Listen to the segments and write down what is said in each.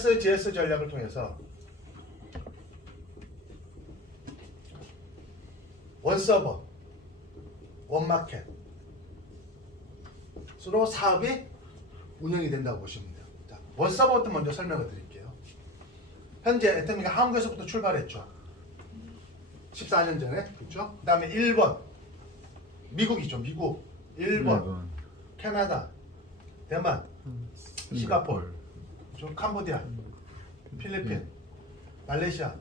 SGS 전략을 통해서 원서버, 원마켓으로 사업이 운영이 된다고 보시면 돼요. 자, 원서버부터 먼저 설명을 드릴게요. 현재 애터미가 한국에서부터 출발했죠. 14년 전에. 그렇죠? 그 다음에 1번 미국이죠. 미국, 일본, 캐나다, 대만, 싱가포르, 캄보디아, 필리핀, 말레이시아,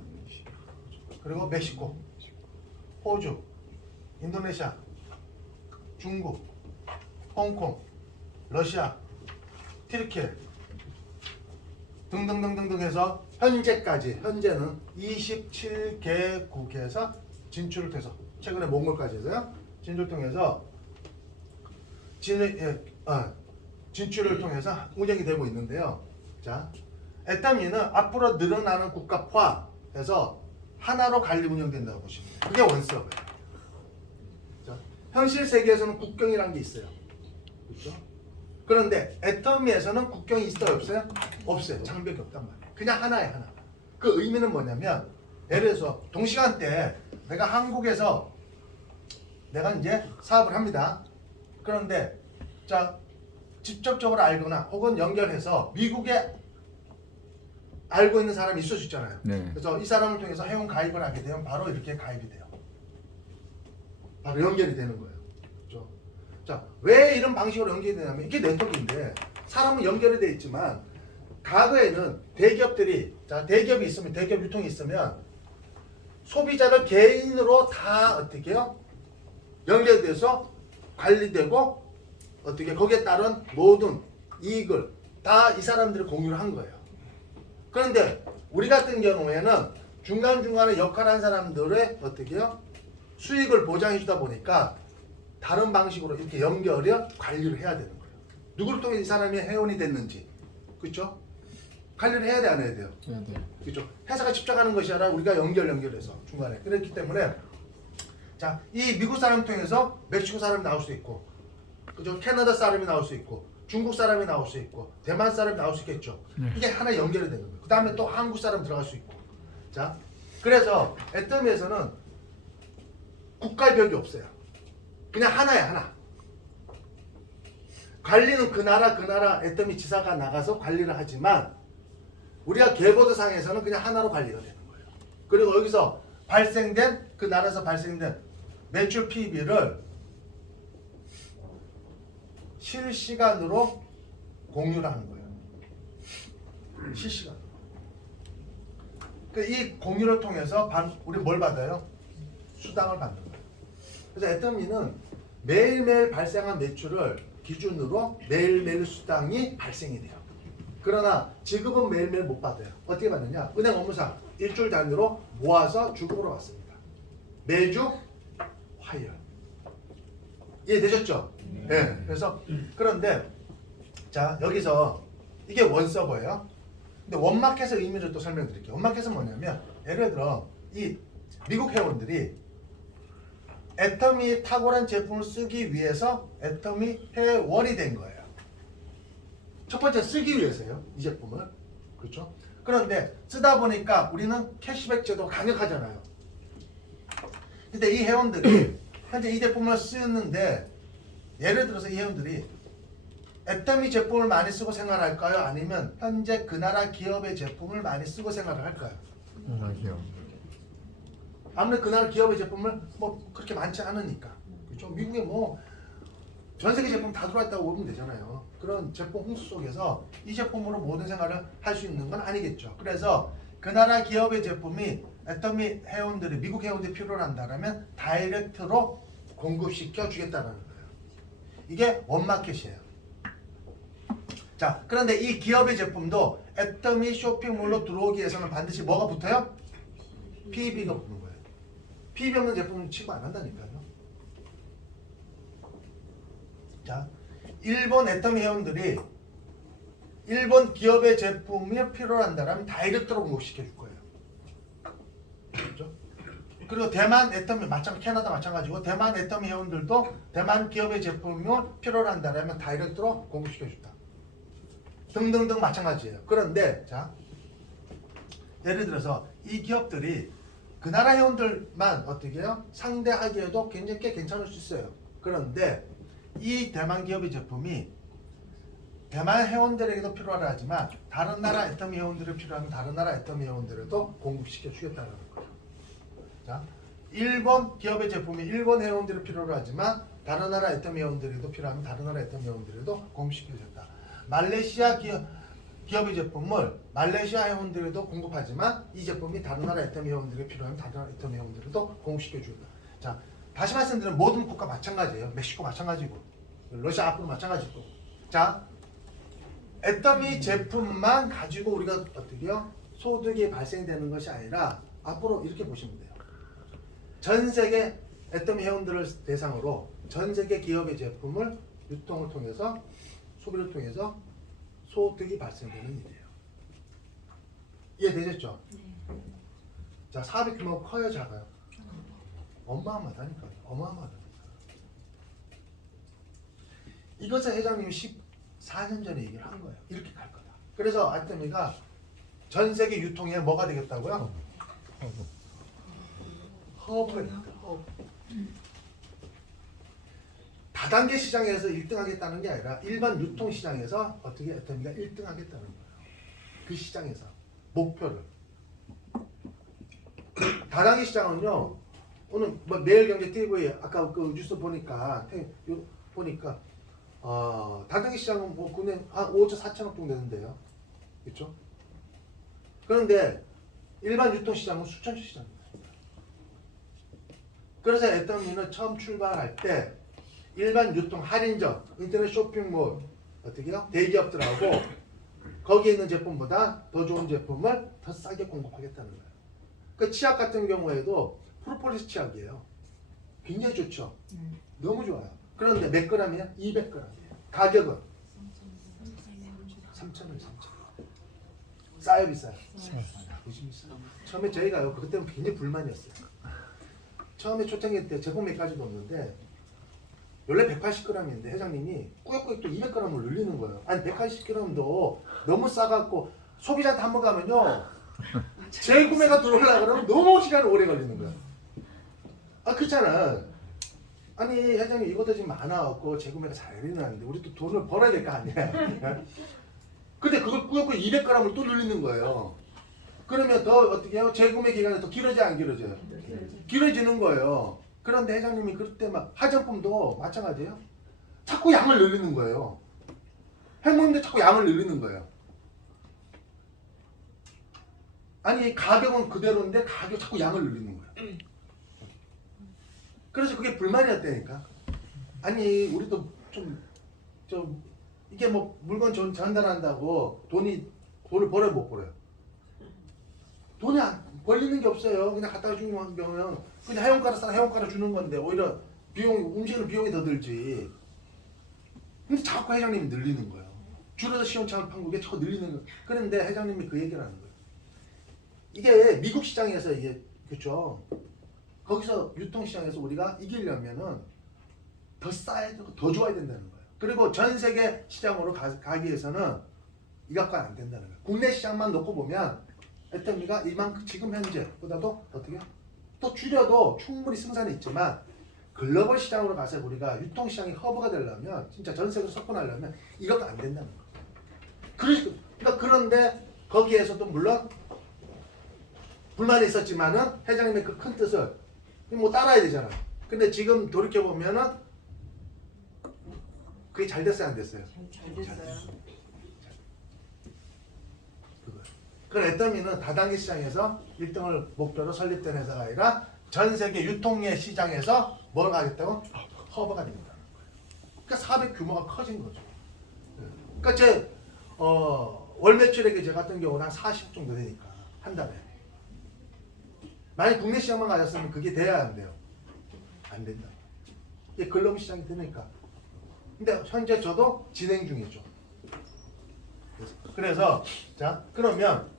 그리고 멕시코, 호주, 인도네시아, 중국, 홍콩, 러시아, 튀르키예 등등등등등 해서 현재는 27개국에서 진출을 해서 최근에 몽골까지 해서요. 진출을 통해서 진출을 통해서 운영이 되고 있는데요. 자, 애터미는 앞으로 늘어나는 국가 포함해서 하나로 관리 운영된다고 보시면 돼요. 그게 원서버예요. 자, 현실 세계에서는 국경이라는 게 있어요. 그렇죠? 그런데 애터미에서는 국경이 있어요, 없어요? 없어요. 장벽이 없단 말이에요. 그냥 하나예요, 하나. 그 의미는 뭐냐면, 예를 들어서 동시간대에 내가 한국에서 내가 이제 사업을 합니다. 그런데 자, 직접적으로 알거나 혹은 연결해서 미국에 알고 있는 사람이 있을 수 있잖아요. 네. 그래서 이 사람을 통해서 회원 가입을 하게 되면 바로 이렇게 가입이 돼요. 바로 연결이 되는 거예요. 그렇죠? 자, 왜 이런 방식으로 연결이 되냐면 이게 네트워크인데 사람은 연결이 돼 있지만 과거에는 대기업들이 대기업이 있으면 대기업 유통이 있으면 소비자를 개인으로 다 어떻게 해요? 연결돼서 관리되고 어떻게 거기에 따른 모든 이익을 다 이 사람들이 공유를 한 거예요. 그런데 우리 같은 경우에는 중간중간에 역할한 사람들의 어떻게 해요? 수익을 보장해 주다 보니까 다른 방식으로 이렇게 연결이 관리를 해야 되는 거예요. 누구를 통해 이 사람이 회원이 됐는지, 그렇죠? 관리를 해야 돼, 안 해야 돼요? 해야 돼요. 그렇죠? 회사가 집착하는 것이 아니라 우리가 연결해서 중간에 그렇기 때문에 자, 이 미국 사람 통해서 멕시코 사람이 나올 수 있고, 그죠? 캐나다 사람이 나올 수 있고, 중국 사람이 나올 수 있고, 대만 사람이 나올 수 있겠죠. 이게 하나 연결이 되는 거예요. 그 다음에 또 한국 사람 들어갈 수 있고. 자, 그래서 애터미에서는 국가별이 없어요. 그냥 하나야, 하나. 관리는 그 나라 애터미 지사가 나가서 관리를 하지만 우리가 계보드상에서는 그냥 하나로 관리가 되는 거예요. 그리고 여기서 발생된 그 나라에서 발생된 매출 PB를 실시간으로 공유를 하는 거예요. 실시간으로. 이 공유를 통해서 우리 뭘 받아요? 수당을 받는 거예요. 그래서 애터미는 매일매일 발생한 매출을 기준으로 매일매일 수당이 발생이 돼요. 그러나 지급은 매일매일 못 받아요. 어떻게 받느냐? 은행 업무상 일주일 단위로 모아서 주급으로 받습니다. 매주 화요일. 이해되셨죠? 네. 그래서 그런데 자, 여기서 이게 원서버예요. 근데 원마켓의 의미를 또 설명드릴게요. 원마켓은 뭐냐면 예를 들어 이 미국 회원들이 애터미 탁월한 제품을 쓰기 위해서 애터미 회원이 된 거예요. 첫 번째 쓰기 위해서요. 이 제품을. 그렇죠? 그런데 쓰다 보니까 우리는 캐시백 제도가 강력하잖아요. 근데 이 회원들이 현재 이 제품을 쓰는데 예를 들어서 이 회원들이 애터미 제품을 많이 쓰고 생활할까요? 아니면 현재 그 나라 기업의 제품을 많이 쓰고 생활을 할까요? 아무래도 그 나라 기업의 제품을 뭐 그렇게 많지 않으니까. 그렇죠? 미국에 뭐 전 세계 제품 다 들어와 있다고 보면 되잖아요. 그런 제품 홍수 속에서 이 제품으로 모든 생활을 할 수 있는 건 아니겠죠. 그래서 그 나라 기업의 제품이 애터미 회원들이 미국 회원들이 필요로 한다면 다이렉트로 공급시켜 주겠다는 거예요. 이게 원마켓이에요. 자, 그런데 이 기업의 제품도 애터미 쇼핑몰로 들어오기 위해서는 반드시 뭐가 붙어요? PB가 붙는 거예요. PB 없는 제품은 취급 안 한다니까요. 자, 일본 애터미 회원들이 일본 기업의 제품이 필요로 한다면 다이렉트로 공급시켜 줄 거예요. 그렇죠? 그리고 대만 애터미 캐나다 마찬가지고 대만 애터미 회원들도 대만 기업의 제품을 필요로 한다면 다이렉트로 공급시켜 준다. 등등등 마찬가지예요. 그런데 자, 예를 들어서 이 기업들이 그 나라 회원들만 어떻게 해요? 상대하기에도 굉장히 꽤 괜찮을 수 있어요. 그런데 이 대만 기업의 제품이 대만 회원들에게도 필요하다 하지만 다른 나라 애터미 회원들이 필요하면 다른 나라 애터미 회원들에도 공급시켜 주겠다는 거예요. 자, 일본 기업의 제품이 일본 회원들이 필요로 하지만 다른 나라 애터미 회원들에도 필요하면 다른 나라 애터미 회원들에도 공급시켜 주겠다. 말레이시아 기업의 제품을 말레이시아 회원들에도 공급하지만 이 제품이 다른 나라 애터미 회원들이 필요하면 다른 나라 애터미 회원들에도 공급시켜 주겠다. 자, 다시 말씀드리면 모든 국가 마찬가지예요. 멕시코 마찬가지고 러시아 앞으로 마찬가지고. 자, 애터미 제품만 가지고 우리가 어떻게 해요? 소득이 발생되는 것이 아니라 앞으로 이렇게 보시면 돼요. 전 세계 애터미 회원들을 대상으로 전 세계 기업의 제품을 유통을 통해서 소비를 통해서 소득이 발생되는 일이에요. 이해되셨죠? 네. 자, 사업의 규모가 커요, 작아요? 어마어마하다니까요. 어마어마하다니까. 이것을 회장님이 14년 전에 얘기를 한 거예요. 이렇게 갈 거다. 그래서 애터미가 전 세계 유통에 뭐가 되겠다고요? 허브가 됩니다. 허브. 다단계 시장에서 1등 하겠다는 게 아니라 일반 유통 시장에서 어떻게 애터미가 1등 하겠다는 거예요. 그 시장에서 목표를. 다단계 시장은요. 오늘 뭐 매일경제 TV에 아까 그 뉴스 보니까 다단계 시장은 뭐 그냥 한 5조 4천억 정도 되는데요. 그렇죠? 그런데 일반 유통 시장은 수천조 시장입니다. 그래서 애터미는 처음 출발할 때 일반 유통 할인점, 인터넷 쇼핑몰 어떻게요? 대기업들하고 거기에 있는 제품보다 더 좋은 제품을 더 싸게 공급하겠다는 거예요. 그 치약 같은 경우에도 프로폴리스 치약이에요. 굉장히 좋죠. 너무 좋아요. 그런데 몇 g이야? 200g이에요. 가격은 3,000원, 3,000원. 싸요, 비싸요? 처음에 저희가요, 그것 때문에 굉장히 불만이었어요. 처음에 초창기 때 제품 몇 가지도 없는데 원래 180g인데 회장님이 꾸역꾸역 또 200g을 늘리는 거예요. 아니 180g도 너무 싸갖고 소비자한테 한번 가면요 재구매가 들어오려고 그러면 너무 시간이 오래 걸리는 거야. 아 그렇잖아. 아니 회장님 이것도 지금 많아갖고 재구매가 잘 일어나는데 우리 또 돈을 벌어야 될 거 아니야. 근데 그걸 꾸역꾸역 200g을 또 늘리는 거예요. 그러면 더 어떻게 해요? 재구매 기간이 더 길어져요 안 길어져요? 길어지는 거예요. 그런데 회장님이 그때 막 화장품도 마찬가지예요. 자꾸 양을 늘리는 거예요. 해먹는데 자꾸 양을 늘리는 거예요. 아니 가격은 그대로인데 가격 자꾸 양을 늘리는 거예요. 그래서 그게 불만이었다니까. 아니 우리도 좀 이게 뭐 물건 전달한다고 돈을 벌어요 못 벌어요? 돈이 안 벌리는 게 없어요. 그냥 갖다가 주는 경우는 그냥 회원가를 싸 회원가를 주는 건데 오히려 움직이는 비용이 더 들지. 근데 자꾸 회장님이 늘리는 거예요. 줄여서 시원찮은 판국에 자꾸 늘리는 거예요. 그런데 회장님이 그 얘기를 하는 거예요. 이게 미국 시장에서 이게 그렇죠. 거기서 유통시장에서 우리가 이기려면은 더 싸야 되고 더 좋아야 된다는 거예요. 그리고 전 세계 시장으로 가기 위해서는 이것과 안 된다는 거예요. 국내 시장만 놓고 보면 애터미가 이만큼 지금 현재보다도 어떻게 또 줄여도 충분히 승산이 있지만 글로벌 시장으로 가서 우리가 유통시장이 허브가 되려면 진짜 전 세계로 석권하려면 이것도 안 된다는 거예요. 그러니까 그런데 거기에서도 물론 불만이 있었지만은 회장님의 그 큰 뜻을 뭐 따라야 되잖아. 근데 지금 돌이켜 보면은 그게 잘 됐어요 안 됐어요? 잘 됐어요. 그 애터미는 다단계 시장에서 1등을 목표로 설립된 회사가 아니라 전 세계 유통의 시장에서 뭘 하겠다고? 허브가 된다는 거예요. 그러니까 사업의 규모가 커진 거죠. 그러니까 제 월 매출액이 제 같은 경우는 한 40 정도 되니까 한 달에. 만약 국내 시장만 가졌으면 그게 돼야 안 돼요. 안 된다. 이게 글로벌 시장이 되니까. 근데 현재 저도 진행 중이죠. 그래서 자 그러면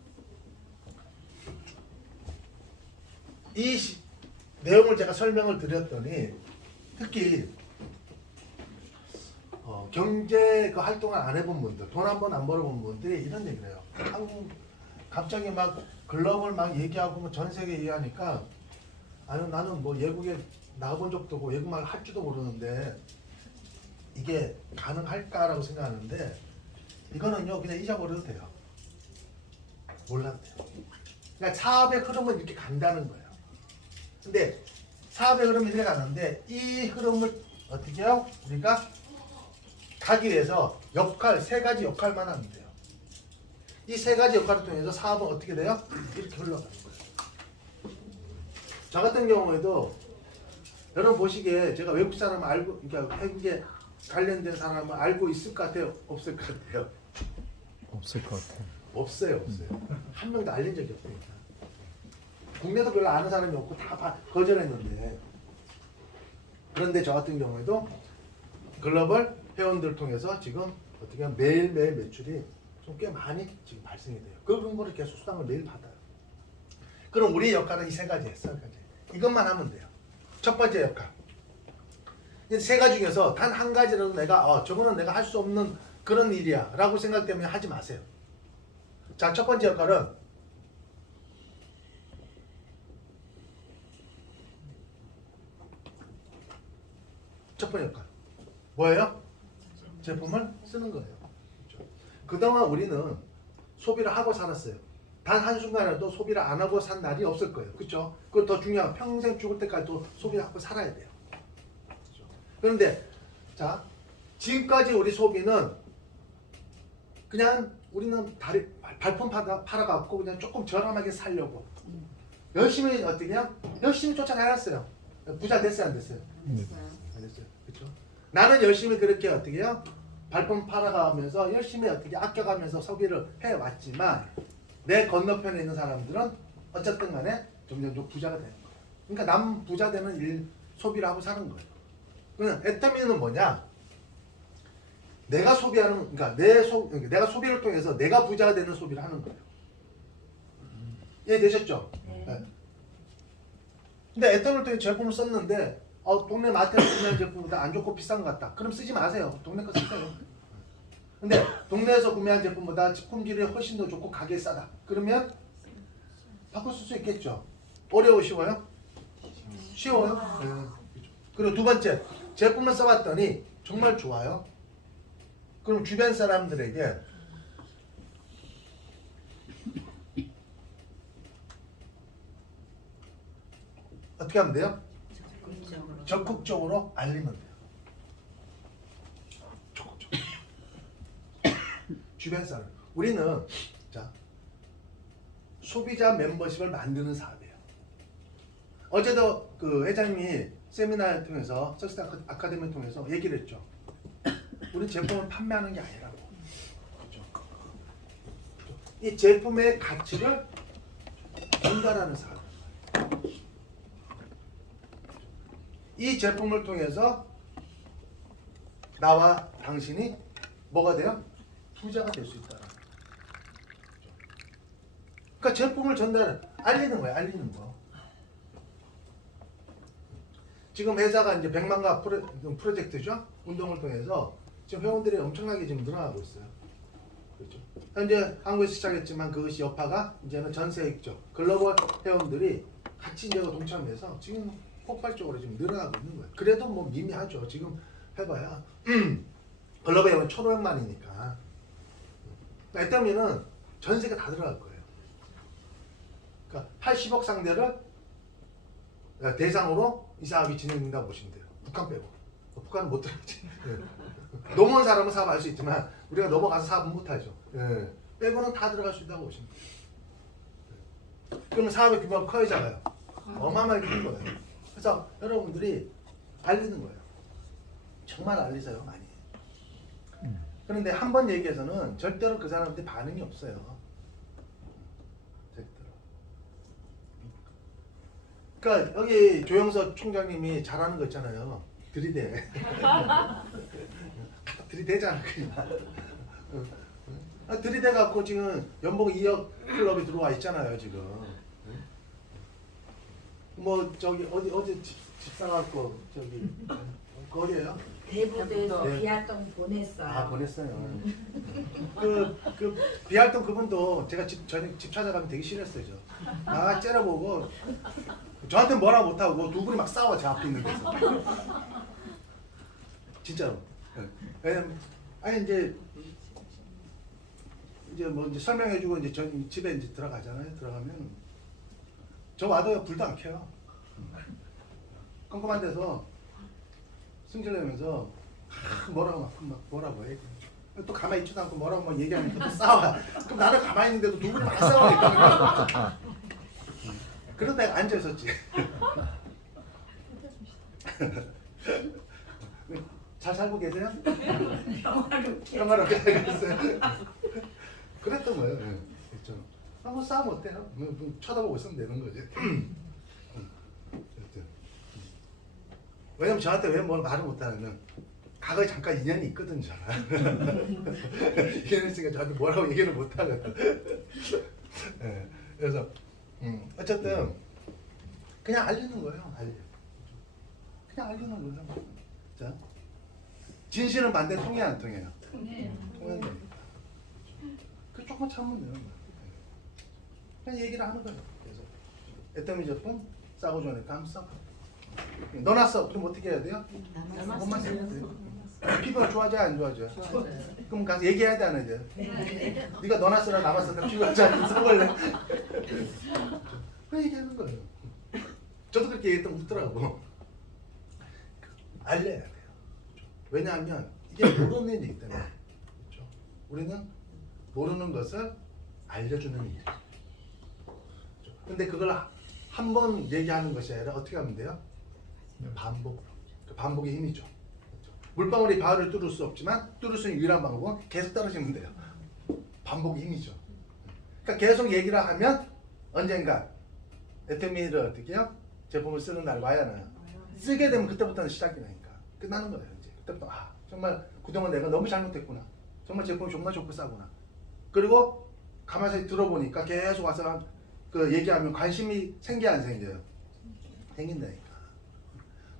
이 내용을 제가 설명을 드렸더니 특히 경제 그 활동을 안 해본 분들, 돈 한 번 안 벌어본 분들이 이런 얘기를 해요. 갑자기 막 글로벌 막 얘기하고 뭐 전 세계 얘기하니까 아유 나는 뭐 외국에 나가본 적도 없고 외국말 할 줄도 모르는데 이게 가능할까라고 생각하는데 이거는요 그냥 잊어버려도 돼요. 몰라도 돼요. 그러니까 사업의 흐름은 이렇게 간다는 거예요. 근데 사업의 흐름이 이렇게 가는데 이 흐름을 어떻게 해요? 우리가 가기 위해서 역할, 세 가지 역할만 하면 돼요. 이 세 가지 역할을 통해서 사업은 어떻게 돼요? 이렇게 흘러가는 거예요. 저 같은 경우에도 여러분 보시기에 제가 외국 사람 알고, 그러니까 외국에 관련된 사람을 알고 있을 것 같아요? 없을 것 같아요? 없을 것 같아요. 없어요. 한 명도 알린 적이 없으니까. 국내도 별로 아는 사람이 없고 다 거절했는데 그런데 저 같은 경우에도 글로벌 회원들을 통해서 지금 어떻게 하면 매일매일 매출이 좀 꽤 많이 지금 발생이 돼요. 그런 거를 계속 수당을 매일 받아요. 그럼 우리의 역할은 이 세 가지예요. 세 가지. 이것만 하면 돼요. 첫 번째 역할. 이 세 가지 중에서 단 한 가지라도 내가 저거는 내가 할 수 없는 그런 일이야 라고 생각되면 하지 마세요. 자, 첫 번째 역할은 첫 번째 역할 뭐예요? 제품을 쓰는 거예요. 그렇죠? 그동안 우리는 소비를 하고 살았어요. 단 한순간에도 소비를 안 하고 산 날이 없을 거예요. 그렇죠? 그건 더 중요한 평생 죽을 때까지도 소비를 하고 살아야 돼요. 그렇죠? 그런데 자 지금까지 우리 소비는 그냥 우리는 발품 팔아갖고 그냥 조금 저렴하게 살려고 열심히 어떻게 해요? 열심히 쫓아다녔어요. 부자 됐어요 안 됐어요? 안 됐어요. 그렇죠? 나는 열심히 그렇게 어떻게 해요? 발품 팔아가면서 열심히 어떻게 아껴가면서 소비를 해왔지만 내 건너편에 있는 사람들은 어쨌든 간에 점점 부자가 되는 거예요. 그러니까 남 부자 되는 일 소비를 하고 사는 거예요. 그러면 애터미는 뭐냐? 내가 소비하는 그러니까 내가 소비를 통해서 내가 부자가 되는 소비를 하는 거예요. 이해되셨죠? 네. 근데 애터미를 통해 제품을 썼는데 동네 마트에서 구매한 제품보다 안 좋고 비싼 것 같다. 그럼 쓰지 마세요. 동네 거 쓰세요. 근데 동네에서 구매한 제품보다 품질이 훨씬 더 좋고 가격이 싸다. 그러면 바꿔 쓸 수 있겠죠. 어려워 쉬워요? 쉬워요. 네. 그리고 두 번째 제품을 써봤더니 정말 좋아요. 그럼 주변 사람들에게 어떻게 하면 돼요? 적극적으로 알리면 돼요. 적극적으로. 주변 사람. 우리는 자 소비자 멤버십을 만드는 사업이에요. 어제도 그 회장님이 세미나를 통해서 석스 아카데미를 통해서 얘기를 했죠. 우리 제품을 판매하는 게 아니라고. 그렇죠? 이 제품의 가치를 전달하는 사업. 이 제품을 통해서 나와 당신이 뭐가 돼요? 부자가 될 수 있다. 그러니까 제품을 알리는 거예요. 알리는 거. 지금 회사가 이제 100만가 프로젝트죠. 운동을 통해서 지금 회원들이 엄청나게 지금 늘어나고 있어요. 그렇죠. 현재 한국에서 시작했지만 그것이 여파가 이제는 전 세계 있죠. 글로벌 회원들이 같이 이제 동참해서 지금 폭발적으로 지금 늘어나고 있는 거예요. 그래도 뭐 미미하죠. 지금 해봐야 글로벌 회원 1,500만이니까. 애터미는 전 세계 다 들어갈 거예요. 그러니까 80억 상대를 대상으로 이 사업이 진행된다고 보시면 돼요. 북한 빼고. 북한은 못 들어가지. 넘어온 사람은 사업할 수 있지만 우리가 넘어가서 사업은 못하죠. 빼고는 다 들어갈 수 있다고 보시면 돼요. 그러면 사업의 규모가 커지잖아요. 어마어마하게 큰 거예요. 그래서 여러분들이 알리는 거예요. 정말 알리세요. 많이. 그런데 한 번 얘기해서는 절대로 그 사람한테 반응이 없어요. 절대로. 그러니까 여기 조영석 총장님이 잘하는 거 있잖아요. 들이대. 들이대잖아 그냥. 들이대 갖고 지금 연봉 2억 클럽에 들어와 있잖아요 지금. 뭐 저기 어디 집 사갖고 저기 거리에요. 대부도에서 네. 비활동 보냈어요. 아 보냈어요. 그 비활동 그분도 제가 전에 집 찾아가면 되게 싫었어요. 아 째려보고 저한테 뭐라 못하고 두 분이 막 싸워 제 앞에 있는 데서. 진짜로. 왜냐면 아니 이제 뭐 이제 설명해주고 이제 전 집에 이제 들어가잖아요. 들어가면 저 와도 불도 안 켜요. 컴컴한 데서 승질내면서 뭐라고 막 뭐라고 해. 또 가만히 있지도 않고 뭐라고 막 얘기하니까 또 싸워. 그럼 나는 가만히 있는데도 두 분이 막 싸우니까. 그래서 내가 앉아 있었지. 잘 살고 계세요? 평화롭게 살고 있어요. 그랬던 거예요. 그렇죠. 한번 싸우면 어때요? 뭐 쳐다보고 있으면 되는 거지. 왜냐면 저한테 왜 뭘 말을 못하냐면 과거에 잠깐 인연이 있거든 저랑. 인연이 있으니까 저한테 뭐라고 얘기를 못하거든. 네, 그래서 어쨌든 그냥 알리는 거예요. 그냥 알리는 거예요. 자, 진실은 반대 통해 안 통해요? 통해야 됩니다. 그 조금만 참으면 되는 거예요. 그냥 얘기를 하는 거예요. 그래서 애터미 제품 싸고 좋으니까 한번 싸. 넣어놨어. 그럼 어떻게 해야 돼요? 그것만 쓰면 돼요. 피부가 좋아져 안 좋아져? 그럼 가서 얘기해야 돼 안 해야 돼요? 네가 넣어놨으나 남았으나 피부가 잘 써볼래? 그 얘기하는 거예요. 저도 그렇게 얘기했던 거 웃더라고. 알려야 돼요. 왜냐하면 이게 모르는 일이기 때문에. 그렇죠? 우리는 모르는 것을 알려주는 일. 근데 그걸 한 번 얘기하는 것이 아니라 어떻게 하면 돼요? 반복. 그 반복의 힘이죠. 그렇죠? 물방울이 바위를 뚫을 수 없지만 뚫을 수 있는 유일한 방법은 계속 떨어지면 돼요. 반복의 힘이죠. 그러니까 계속 얘기를 하면 언젠가 애터미를 어떻게 해요? 제품을 쓰는 날 와야 하나요? 쓰게 되면 그때부터는 시작이니까 끝나는 거예요. 이제 그때부터 정말 그동안 내가 너무 잘못했구나. 정말 제품이 정말 좋고 싸구나. 그리고 가만히 들어보니까 계속 와서 그 얘기하면 관심이 생겨 안 생겨요? 생긴다니까.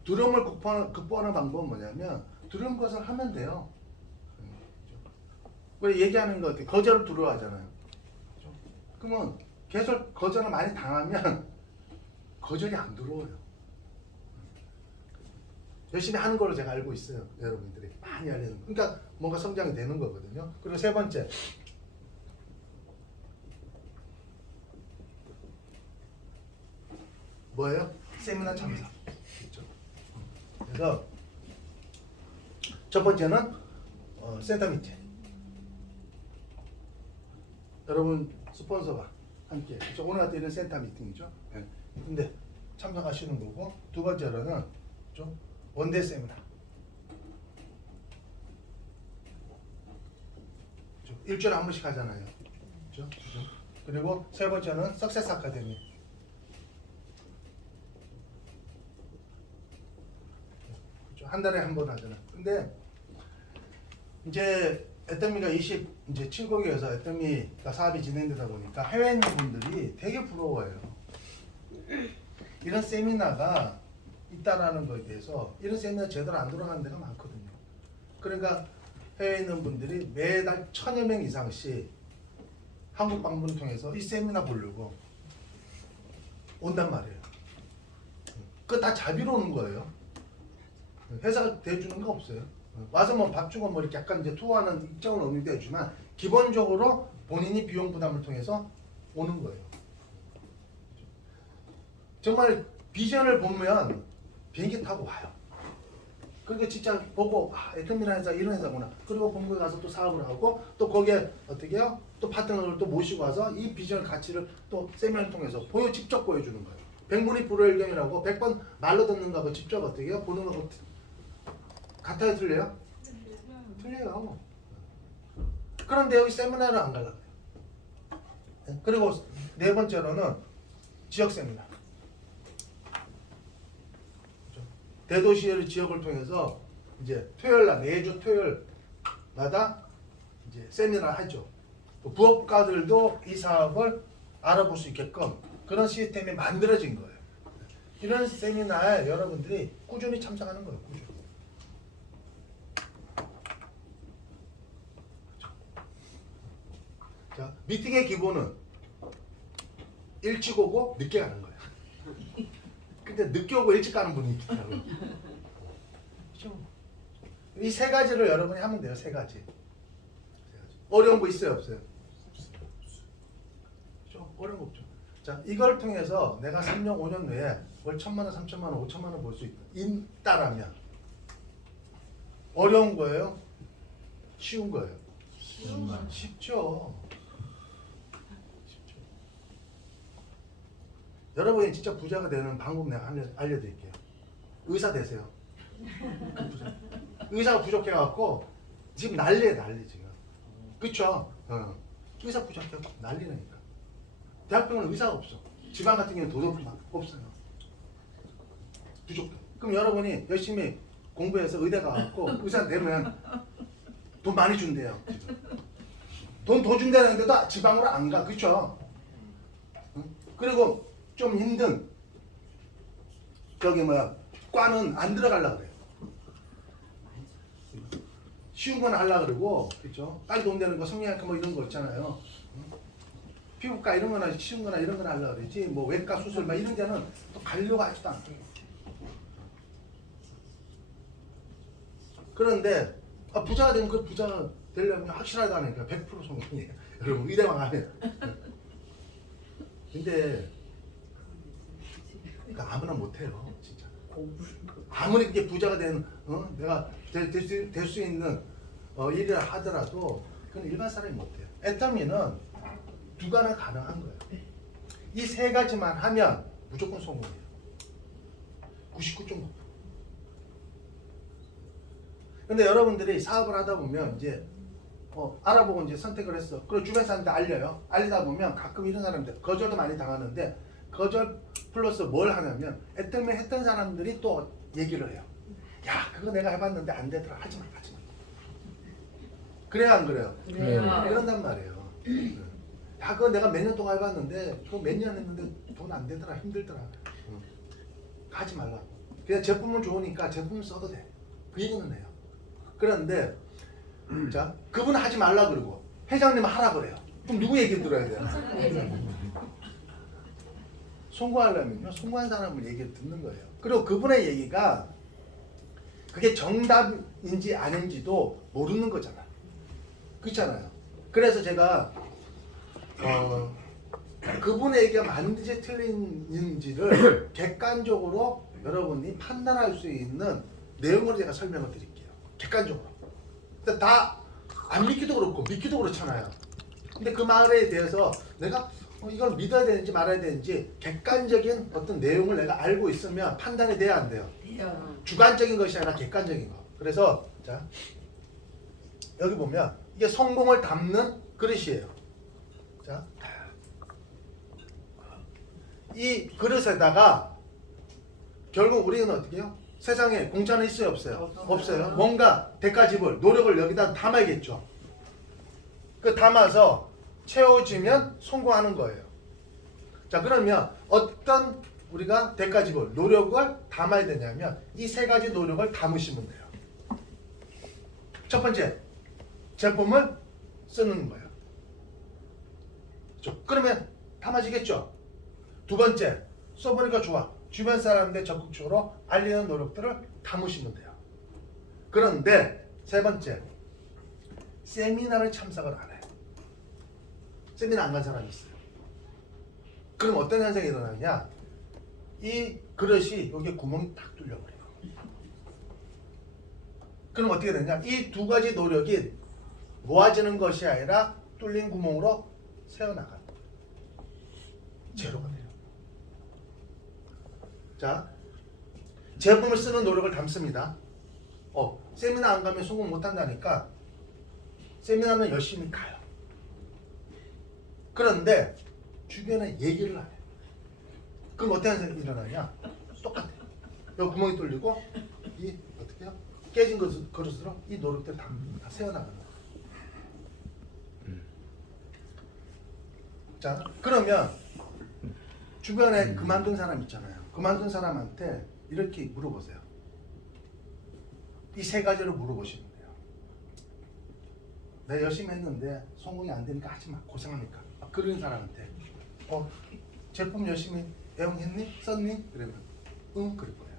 두려움을 극복하는 방법은 뭐냐면 두려운 것을 하면 돼요. 우리 얘기하는 거 어떻게 거절을 두려워하잖아요. 그러면 계속 거절을 많이 당하면 거절이 안 들어와요. 열심히 하는 걸로 제가 알고 있어요. 여러분들이 많이 알리는 거. 그러니까 뭔가 성장이 되는 거거든요. 그리고 세 번째, 뭐예요? 세미나 참석. 그렇죠? 그래서 첫 번째는 센터 미팅. 여러분 스폰서가 함께. 그렇죠? 오늘 같은 이런 센터 미팅이죠. 네. 근데 참석하시는 거고, 두 번째로는 좀 원데이 세미나. 그렇죠? 일주일에 한 번씩 하잖아요. 그렇죠? 그리고 세 번째는 석세스 아카데미. 한 달에 한 번 하잖아. 근데 이제 애터미가 27국에서 애터미가 사업이 진행되다 보니까 해외에 있는 분들이 되게 부러워해요. 이런 세미나가 있다라는 거에 대해서 이런 세미나 제대로 안 돌아가는 데가 많거든요. 그러니까 해외에 있는 분들이 매달 1000여 명 이상씩 한국 방문을 통해서 이 세미나 보려고 온단 말이에요. 그거 다 자비로 오는 거예요. 회사가 대주는 거 없어요. 와서 뭐 밥 주고 뭐 이렇게 약간 이제 투어하는 입장은 의미도 해주지만 기본적으로 본인이 비용 부담을 통해서 오는 거예요. 정말 비전을 보면 비행기 타고 와요. 그리고 진짜 보고 애터미라는 회사 이런 회사구나. 그리고 본국에 가서 또 사업을 하고 또 거기에 어떻게 해요? 또 파트너를 또 모시고 와서 이 비전 가치를 또 세미나를 통해서 직접 보여주는 거예요. 100분이 불허일경이라고 100번 말로 듣는 거하고 직접 어떻게 해요? 보는 거하고 같아요? 틀려요? 틀려요. 그런데 여기 세미나를 안 가려고 해요. 그리고 네 번째로는 지역 세미나. 대도시의 지역을 통해서 이제 토요일날 매주 토요일마다 이제 세미나를 하죠. 부업가들도 이 사업을 알아볼 수 있게끔 그런 시스템이 만들어진 거예요. 이런 세미나에 여러분들이 꾸준히 참석하는 거예요. 꾸준히. 자, 미팅의 기본은 일찍 오고 늦게 가는 거야. 근데 늦게 오고 일찍 가는 분이 있더라고. 이 세 가지를 여러분이 하면 돼요. 세 가지. 어려운 거 있어요, 없어요? 어려운 거 없죠. 자, 이걸 통해서 내가 3년, 5년 내에 월 1,000만 원, 3,000만 원, 5,000만 원 벌 수 있다라면 어려운 거예요? 쉬운 거예요? 쉽죠. 쉽죠. 여러분이 진짜 부자가 되는 방법 내가 알려드릴게요. 의사 되세요. 의사가 부족해갖고 지금 난리에 난리 지금. 그쵸? 의사 부족해갖고 난리라니까. 대학병원은 의사가 없어. 지방 같은 경우는 도덕만 없어요. 부족해. 그럼 여러분이 열심히 공부해서 의대 가갖고 의사 되면 돈 많이 준대요. 돈 더 준다는데도 지방으로 안 가. 그쵸? 그리고 좀 힘든 과는 안 들어가려고 그래요. 쉬운 건 하려고 그러고, 그쵸? 빨리 돈 되는 거, 성형외과 뭐 이런 거 있잖아요. 피부과 이런 거나 쉬운 거나 이런 거나 하려고 그러지, 뭐 외과 수술 막 이런 데는 또 가려고 하지도 않아요. 그런데 부자가 되면 그 부자가 되려면 확실하게 하니까 100% 성공이에요. 여러분 의대만 가면. 근데 그러니까 아무나 못해요, 진짜. 아무리 이게 부자가 된 내가 될 수 있는 일을 하더라도 그건 일반 사람이 못해요. 애터미는 두 가지나 가능한 거예요. 이 세 가지만 하면 무조건 성공이에요. 99.9%. 근데 여러분들이 사업을 하다 보면 이제 알아보고 이제 선택을 했어. 그리고 주변 사람한테 알려요. 알리다 보면 가끔 이런 사람들 거절도 많이 당하는데 거절 플러스 뭘 하냐면 애터미 했던 사람들이 또 얘기를 해요. 야, 그거 내가 해봤는데 안 되더라. 하지마. 그래야 안 그래요? 그래요. 그런단 말이에요. 야, 그거 내가 몇 년 동안 해봤는데 그거 몇 년 했는데 돈 안 되더라. 힘들더라. 하지 말라고. 그냥 제품은 좋으니까 제품 써도 돼. 그 얘기는 해요. 그런데 자, 그분은 하지 말라 그러고 회장님은 하라 그래요. 그럼 누구 얘기 들어야 돼요? 송구하려면요, 송구한 사람을 얘기를 듣는 거예요. 그리고 그분의 얘기가 그게 정답인지 아닌지도 모르는 거잖아. 그렇잖아요. 그래서 제가 그분의 얘기가 맞는지 틀린지를 객관적으로 여러분이 판단할 수 있는 내용으로 제가 설명을 드릴게요. 객관적으로. 다 안 믿기도 그렇고 믿기도 그렇잖아요. 근데 그 말에 대해서 내가 이걸 믿어야 되는지 말아야 되는지 객관적인 어떤 내용을 내가 알고 있으면 판단이 돼야 안 돼요. 주관적인 것이 아니라 객관적인 거. 그래서 자, 여기 보면 이게 성공을 담는 그릇이에요. 자, 이 그릇에다가 결국 우리는 어떻게 해요? 세상에 공짜는 있어요, 없어요? 없어요. 뭔가 대가집을 노력을 여기다 담아야겠죠. 그 담아서 채워지면 성공하는 거예요. 자, 그러면 어떤 우리가 대가집을 노력을 담아야 되냐면 이 세 가지 노력을 담으시면 돼요. 첫 번째, 제품을 쓰는 거예요. 그러면 담아지겠죠. 두 번째, 써보니까 좋아. 주변 사람들 적극적으로 알리는 노력들을 담으시면 돼요. 그런데 세 번째, 세미나를 참석을 안 해요. 세미나 안 간 사람이 있어요. 그럼 어떤 현상이 일어나냐? 이 그릇이 여기에 구멍이 탁 뚫려버려요. 그럼 어떻게 되냐? 이 두 가지 노력이 모아지는 것이 아니라 뚫린 구멍으로 새어나가요. 제로가 돼요. 자, 제품을 쓰는 노력을 담습니다. 세미나 안 가면 성공 못 한다니까 세미나는 열심히 가요. 그런데 주변에 얘기를 안 해요. 그럼 어떤 현상이 일어나냐? 똑같아요. 여기 구멍이 뚫리고 이 어떻게 해요? 깨진 그릇으로 이 노력들 다 새어나가는 거예요. 자, 그러면 주변에 그만둔 사람 있잖아요. 그만둔 사람한테 이렇게 물어보세요. 이 세 가지를 물어보시면 돼요. 내가 열심히 했는데 성공이 안 되니까 하지 마. 고생하니까. 막 그런 사람한테 제품 열심히 애용했니? 썼니? 그러면 응 그럴 거예요.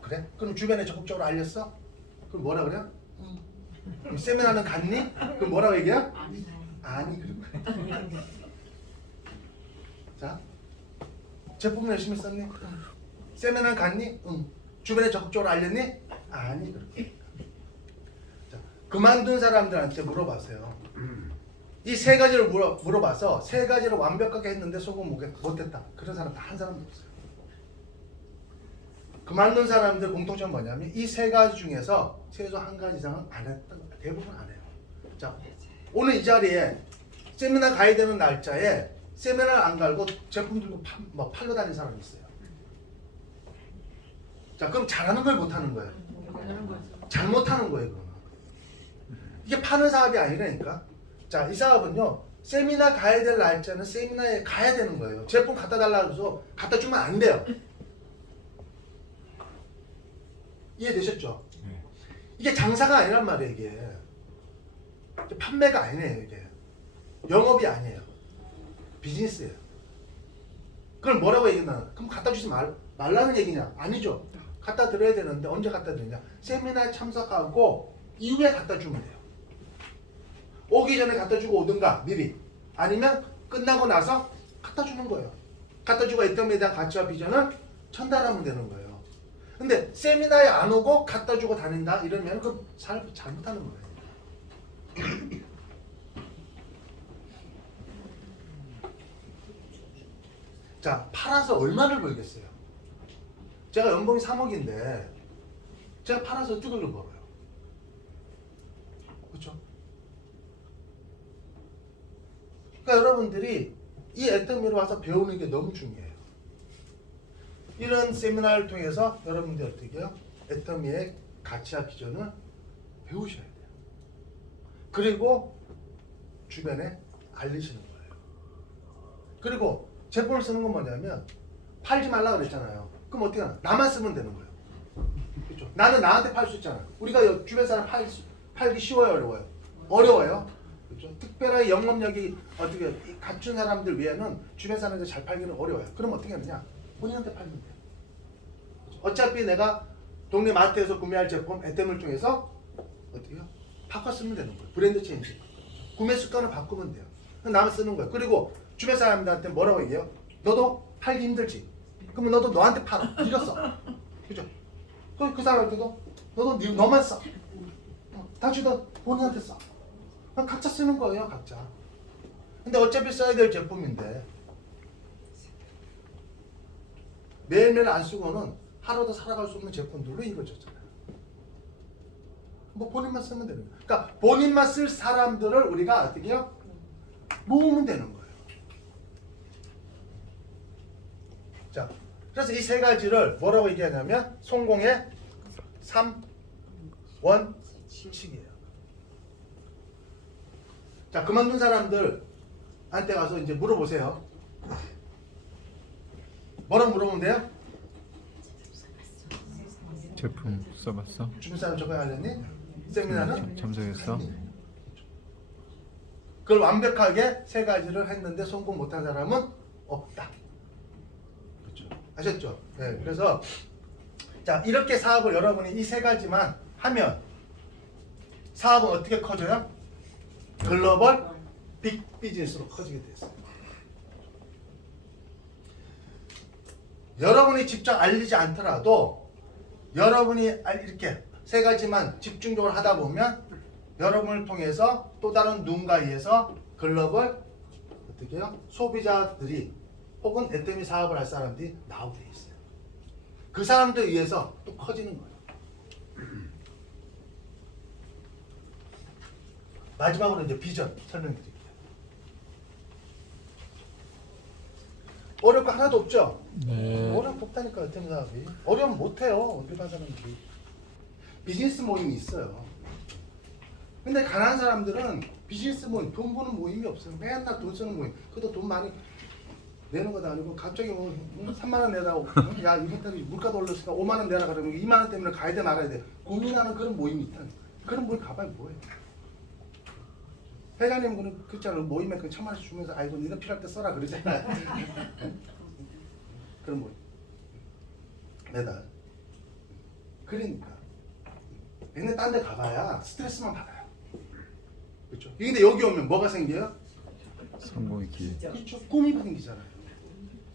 그래? 그럼 주변에 적극적으로 알렸어? 그럼 뭐라 그래? 응. 그럼 세미나는 갔니? 그럼 뭐라고 얘기해? 아니 그럴 거예요. 자, 제품 열심히 썼니? 응. 세미나는 갔니? 응. 주변에 적극적으로 알렸니? 아니 그럴 거예요. 자, 그만둔 사람들한테 물어봐세요. 이 세 가지를 물어봐서 세 가지를 완벽하게 했는데 성공 못했다. 그런 사람 한 사람도 없어요. 그만둔 사람들 공통점 뭐냐면 이 세 가지 중에서 최소 한 가지 이상은 안 했던 거예요. 대부분 안 해요. 자, 오늘 이 자리에 세미나 가야 되는 날짜에 세미나를 안 갈고 제품 들고 팔러 다니는 사람이 있어요. 자, 그럼 잘하는 거예요, 못하는 거예요? 잘못하는 거예요, 그거는. 이게 파는 사업이 아니라니까. 자, 이 사업은요, 세미나 가야 될 날짜는 세미나에 가야 되는 거예요. 제품 갖다 달라고 해서 갖다 주면 안 돼요. 이해되셨죠? 이게 장사가 아니란 말이에요, 이게. 판매가 아니에요, 이게. 영업이 아니에요. 비즈니스예요. 그걸 뭐라고 얘기하나? 그럼 갖다 주지 말라는 얘기냐? 아니죠. 갖다 드려야 되는데 언제 갖다 드리냐? 세미나에 참석하고 이후에 갖다 주면 돼요. 오기 전에 갖다 주고 오든가 미리, 아니면 끝나고 나서 갖다 주는 거예요. 갖다 주고 애덤에 대한 가치와 비전을 전달하면 되는 거예요. 근데 세미나에 안 오고 갖다 주고 다닌다 이러면 그 잘못하는 거예요. 자, 팔아서 얼마를 벌겠어요? 제가 연봉이 3억인데 제가 팔아서 어떻게 벌어요? 그렇죠? 그러니까 여러분들이 이 애터미로 와서 배우는 게 너무 중요해요. 이런 세미나를 통해서 여러분들이 어떻게 해요? 애터미의 가치와 비전을 배우셔야 돼요. 그리고 주변에 알리시는 거예요. 그리고 제품을 쓰는 건 뭐냐면 팔지 말라 그랬잖아요. 그럼 어떻게 하나? 나만 쓰면 되는 거예요. 그렇죠? 나는 나한테 팔 수 있잖아요. 우리가 주변 사람 팔기 쉬워요, 어려워요? 어려워요. 그렇죠? 특별하게 영업력이 어떻게 갖춘 사람들 외에는 주변 사람들 잘 팔기는 어려워요. 그럼 어떻게 하느냐? 본인한테 팔면 돼요. 그렇죠? 어차피 내가 동네 마트에서 구매할 제품 애템을 통해서 어떻게 해요? 바꿔 쓰면 되는 거예요. 브랜드 체인지. 구매 습관을 바꾸면 돼요. 나만 쓰는 거예요. 그리고 주변 사람들한테 뭐라고 얘기해요? 너도 팔기 힘들지? 그러면 너도 너한테 팔아. 이겼어. 그죠? 그 사람한테도 너도 너만 써. 다시 너 본인한테 써. 각자 쓰는 거예요, 각자. 근데 어차피 써야 될 제품인데 매일매일 안 쓰고는 하루도 살아갈 수 없는 제품들로 이루어졌잖아요. 뭐 본인만 쓰면 되는 거예요. 그러니까 본인만 쓸 사람들을 우리가 어떻게 해요? 모으면 되는 거예요. 자, 그래서 이 세 가지를 뭐라고 얘기하냐면 성공의 3원칙이에요. 자, 그만둔 사람들한테 가서 이제 물어보세요. 뭐라고 물어보면 돼요? 제품 써봤어? 주변 사람 적응하려니? 세미나는? 참석했어? 그걸 완벽하게 세 가지를 했는데 성공 못한 사람은 없다. 그렇죠? 아셨죠? 네, 그래서 자, 이렇게 사업을 여러분이 이 세 가지만 하면 사업은 어떻게 커져요? 글로벌 빅 비즈니스로 커지게 됐어요. 여러분이 직접 알리지 않더라도 여러분이 이렇게 세 가지만 집중적으로 하다 보면 여러분을 통해서 또 다른 누군가에 의해서 글로벌 어떻게 해요? 소비자들이 혹은 애터미 사업을 할 사람들이 나오게 돼 있어요. 그 사람들에 의해서 또 커지는 거예요. 마지막으로 이제 비전 설명드릴게요. 어려울 거 하나도 없죠? 네. 어려움 없다니까 애터미 사업이. 어려움 못해요. 일반 사람들이. 비즈니스 모임이 있어요. 근데 가난한 사람들은 비즈니스 모임, 돈 버는 모임이 없어요. 맨날 돈 쓰는 모임. 그것도 돈 많이 내는 것도 아니고 갑자기 뭐 3만 원 내라고 야 이번 달에 물가도 올랐으니까 5만 원 내라 그러면 2만 원 때문에 가야 돼 말아야 돼 고민하는 그런 모임이 있다니까. 그런 모임 가봐야 뭐예요. 회장님 그는 그잖아요. 모임에 그 1,000만 원씩 주면서 아이고 니는 필요할 때 써라 그러잖아요. 그럼 뭐 매달. 그러니까 근데 딴 데 가봐야 스트레스만 받아요. 그렇죠? 근데 여기 오면 뭐가 생겨요? 성공의 기회. 그렇죠. 꿈이 생기잖아요.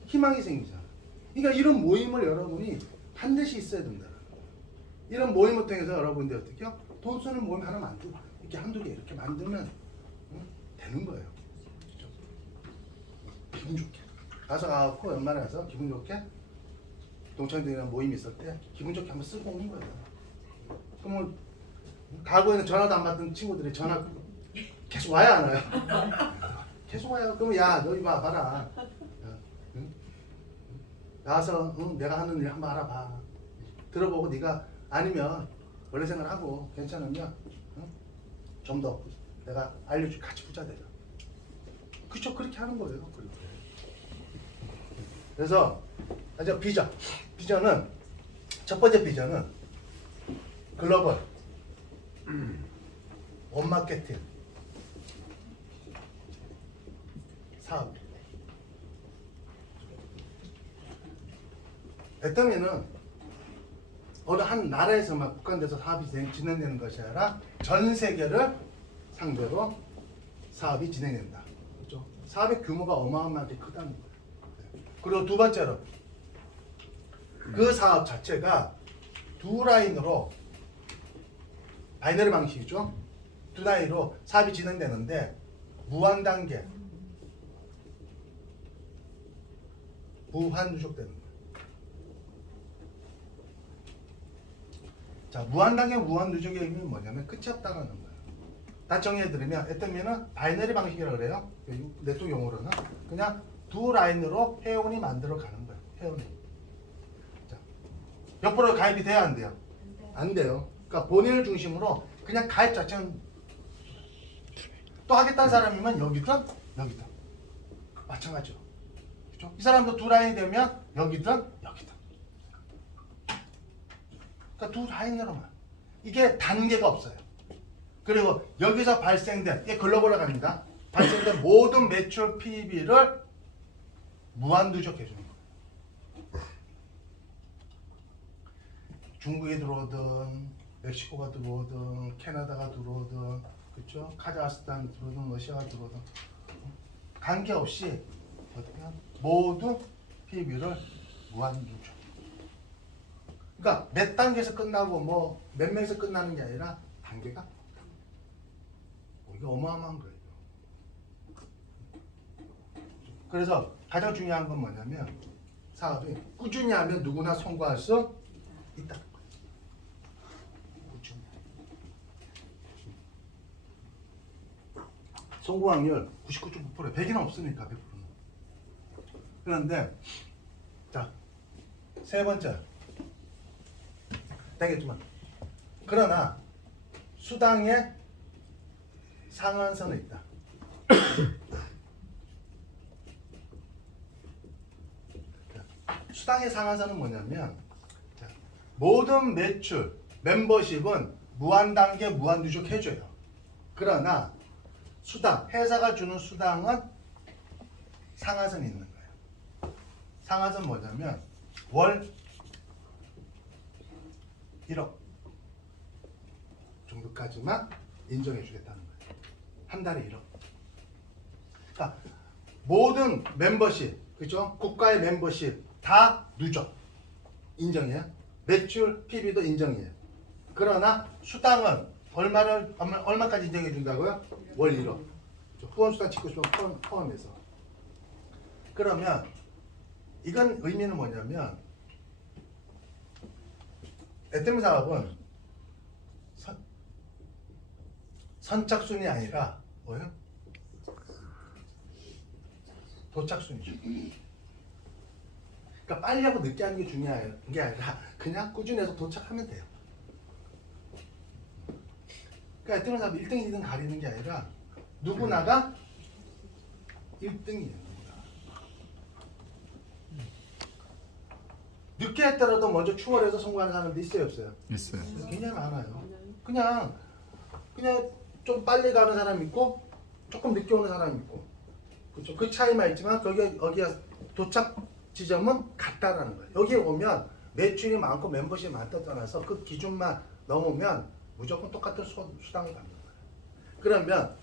희망이 생기잖아요. 그러니까 이런 모임을 여러분이 반드시 있어야 된다. 이런 모임을 통해서 여러분들 어떻게요? 돈 쓰는 모임 하나 만들고 이렇게 한두 개 이렇게 만들면 되는 거예요. 그렇죠? 기분 좋게 가서 가고 연말에 가서 기분 좋게 동창들이랑 모임 있을 때 기분 좋게 한번 쓰고 오는 거예요. 그러면 과거에는 전화도 안 받던 친구들이 전화 계속 와야 안 와요? 계속 와요. 그러면 야 너희 봐라. 야, 응? 나와서 내가 하는 일 한번 알아봐. 들어보고 네가 아니면 원래 생각하고 괜찮으면 좀 더 내가 알려줄 같이 부자 되자. 그쵸? 그렇게 하는 거예요. 그렇게. 그래서 이제 비전은 첫 번째 비전은 글로벌 원마케팅 사업. 애터미는 어느 한 나라에서만 국한돼서 사업이 진행되는 것이 아니라 전 세계를 상대로 사업이 진행된다. 그렇죠? 사업의 규모가 어마어마하게 크다는 거예요. 그리고 두 번째로 그 사업 자체가 두 라인으로 바이너리 방식이죠. 두 라인으로 사업이 진행되는데 무한 단계 무한 누적되는 거예요. 자, 무한 단계 무한 누적의 의미는 뭐냐면 끝이 없다는 거예요. 다 정리해드리면 애터미는 바이너리 방식이라고 그래요. 네트워크 용어로는 그냥 두 라인으로 회원이 만들어 가는 거예요. 회원이. 자, 옆으로 가입이 돼야 안 돼요? 안 돼요. 그러니까 본인을 중심으로 그냥 가입 자체는 또 하겠다는 사람이면 여기든 여기든 마찬가지로. 그렇죠? 이 사람도 두 라인이 되면 여기든 여기든. 그러니까 두 라인으로만. 이게 단계가 없어요. 그리고 여기서 발생된 이게 글로벌로 갑니다. 발생된 모든 매출 PB를 무한 누적해 주는 거예요. 중국이 들어오든 멕시코가 들어오든 캐나다가 들어오든 그렇죠? 카자흐스탄 들어오든 러시아가 들어오든 관계없이 어떻게 하면 모두 PB를 무한 누적. 그러니까 몇 단계에서 끝나고 뭐 몇 명에서 끝나는 게 아니라 단계가 이게 어마어마한 거예요. 그래서 가장 중요한 건 뭐냐면 사업이 꾸준히 하면 누구나 성공할 수 있다는 거예요. 꾸준히. 성공 확률 99.9%, 100이나 없으니까 100%는. 그런데 자, 세 번째 되겠지만 그러나 수당의 상한선은 있다. 수당의 상한선은 뭐냐면 자, 모든 매출, 멤버십은 무한 단계, 무한 누적 해줘요. 그러나 수당, 회사가 주는 수당은 상한선이 있는 거예요. 상한선 뭐냐면 월 1억 정도까지만 인정해 주겠다는 거예요. 한 달에 1억. 그러니까 모든 멤버십, 그죠? 국가의 멤버십 다 누적 인정해요. 매출, PB도 인정해요. 그러나 수당은 얼마까지 인정해 준다고요? 월 1억. 후원 수당 찍고 싶으면 포함해서. 그러면 이건 의미는 뭐냐면 애터미 사업은 선착순이 아니라 뭐예요? 도착순이죠. 그러니까 빨리 하고 늦게 하는 게 중요한 게 아니라 그냥 꾸준해서 도착하면 돼요. 그러니까 애터미 사업이 1등, 2등 가리는 게 아니라 누구나가 1등이에요. 늦게 했더라도 먼저 추월해서 성공하는 사람도 있어요, 없어요? 있어요. 굉장히 많아요. 그냥 좀 빨리 가는 사람 있고 조금 늦게 오는 사람이 있고, 그렇죠? 그 차이만 있지만 거기가 도착 지점은 같다라는 거예요. 여기에 오면 매출이 많고 멤버십이 많다 떠나서 그 기준만 넘으면 무조건 똑같은 수당을 받는 거예요. 그러면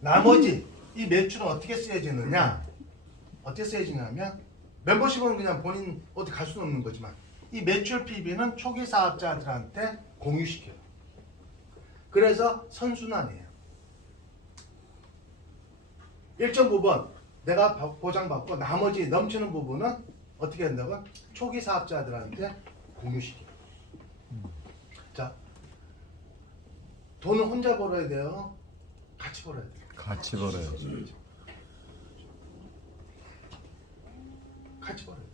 나머지 이 매출은 어떻게 쓰여지느냐? 어떻게 쓰여지냐면 멤버십은 그냥 본인 어디 갈 수는 없는 거지만 이 매출 PB는 초기 사업자들한테 공유시켜요. 그래서 선순환이에요. 일정 부분 내가 보장받고 나머지 넘치는 부분은 어떻게 한다고? 초기 사업자들한테 공유시켜요. 자, 돈은 혼자 벌어야 돼요? 같이 벌어야 돼요? 같이 벌어야죠. 같이 벌어야 돼요.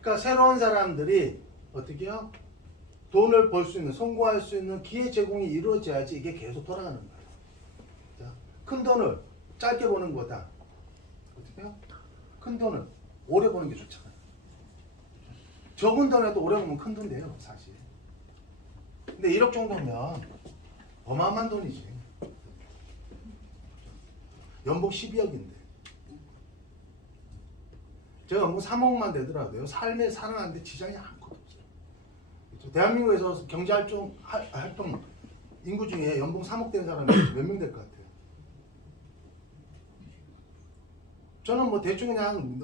그러니까 새로운 사람들이 어떻게 해요? 돈을 벌 수 있는, 성공할 수 있는 기회 제공이 이루어져야지 이게 계속 돌아가는 거예요. 자, 큰 돈을 짧게 버는 거다. 어떻게 해요? 큰 돈을 오래 버는 게 좋잖아요. 적은 돈에도 오래 보면 큰 돈 돼요, 사실. 근데 1억 정도면 어마어마한 돈이지. 연봉 12억인데. 제가 연봉 3억만 되더라도요. 삶에 살아가는데 지장이 아무것도 없어요. 그렇죠? 대한민국에서 경제활동 인구 중에 연봉 3억 되는 사람이 몇 명 될 것 같아요? 저는 뭐 대충 그냥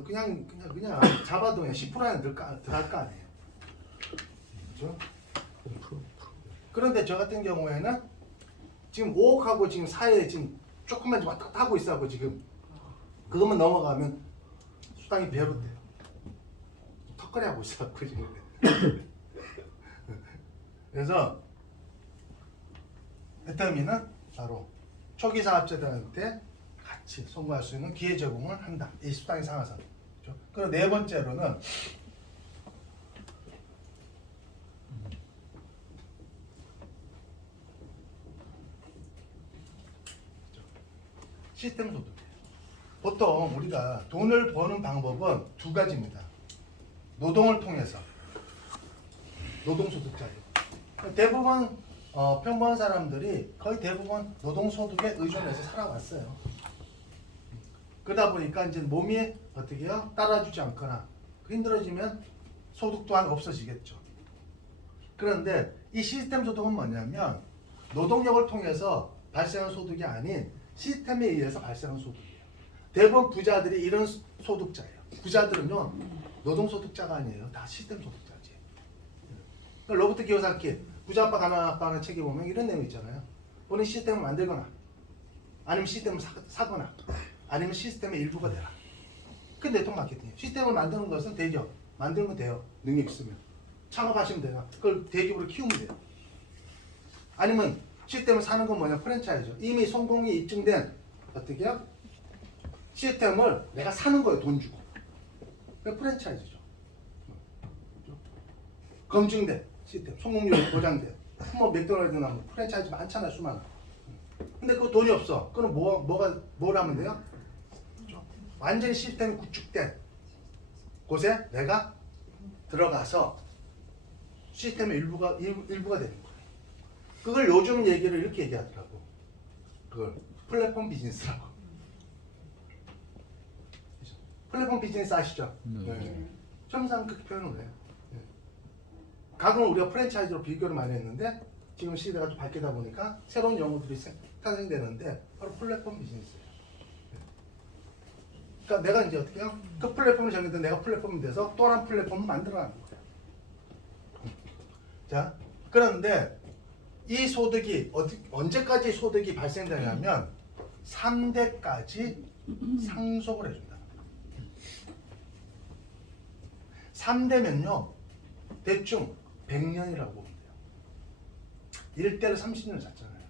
잡아도 그냥 10% 안에 들어갈 거 아니에요. 그렇죠? 그런데 저 같은 경우에는 지금 5억하고 지금 사이에 지금 조금만 왔다 갔다 하고 있어하고 지금 그것만 넘어가면 수당이 배로 돼요. 턱걸이 하고 있어갖고 지금. 그래서 애터미는 바로 초기 사업자들한테 같이 성공할 수 있는 기회 제공을 한다. 이 수당의 상한선. 그렇죠? 그리고 네 번째로는 시스템 소득. 보통 우리가 돈을 버는 방법은 두 가지입니다. 노동을 통해서. 노동소득자예요. 대부분 평범한 사람들이 거의 대부분 노동소득에 의존해서 살아왔어요. 그러다 보니까 이제 몸이 어떻게 해요? 따라주지 않거나 힘들어지면 소득 또한 없어지겠죠. 그런데 이 시스템 소득은 뭐냐면 노동력을 통해서 발생한 소득이 아닌 시스템에 의해서 발생한 소득이에요. 대부분 부자들이 이런 소득자예요. 부자들은요 노동소득자가 아니에요. 다 시스템 소득자지. 로버트 기요사키 부자 아빠 가난 아빠라는 책에 보면 이런 내용 있잖아요. 본인 시스템을 만들거나 아니면 시스템을 사거나 아니면 시스템의 일부가 되라. 그게 네트워크 마케팅이에요. 시스템을 만드는 것은 되죠. 만들면 돼요. 능력 있으면. 창업하시면 돼요. 그걸 대기업으로 키우면 돼요. 아니면 시스템을 사는 건 뭐냐? 프랜차이즈죠. 이미 성공이 입증된 어떻게 해요? 시스템을 내가 사는 거예요. 돈 주고. 그 프랜차이즈죠. 검증된 시스템, 성공률 보장된. 뭐 맥도날드나 뭐 프랜차이즈 많잖아요. 수많아. 근데 그 돈이 없어. 그럼 뭘 하면 돼요? 완전히 시스템이 구축된 곳에 내가 들어가서 시스템의 일부가 되는 거예요. 그걸 요즘 얘기를 이렇게 얘기하더라고. 그걸 플랫폼 비즈니스라고. 플랫폼 비즈니스 아시죠? 네. 점상 그렇게 표현을 해요. 네. 가끔은 우리가 프랜차이즈로 비교를 많이 했는데 지금 시대가 좀 바뀌다 보니까 새로운 용어들이 탄생되는데 바로 플랫폼 비즈니스예요. 네. 그러니까 내가 이제 어떻게 해요? 그 플랫폼을 정해서 내가 플랫폼이 돼서 또 다른 플랫폼을 만들어가는 거예요. 자, 그런데 이 소득이 언제까지 소득이 발생되냐면 3대까지 상속을 해준다. 3대면요 대충 100년이라고 보면 돼요. 1대를 30년을 잤잖아요.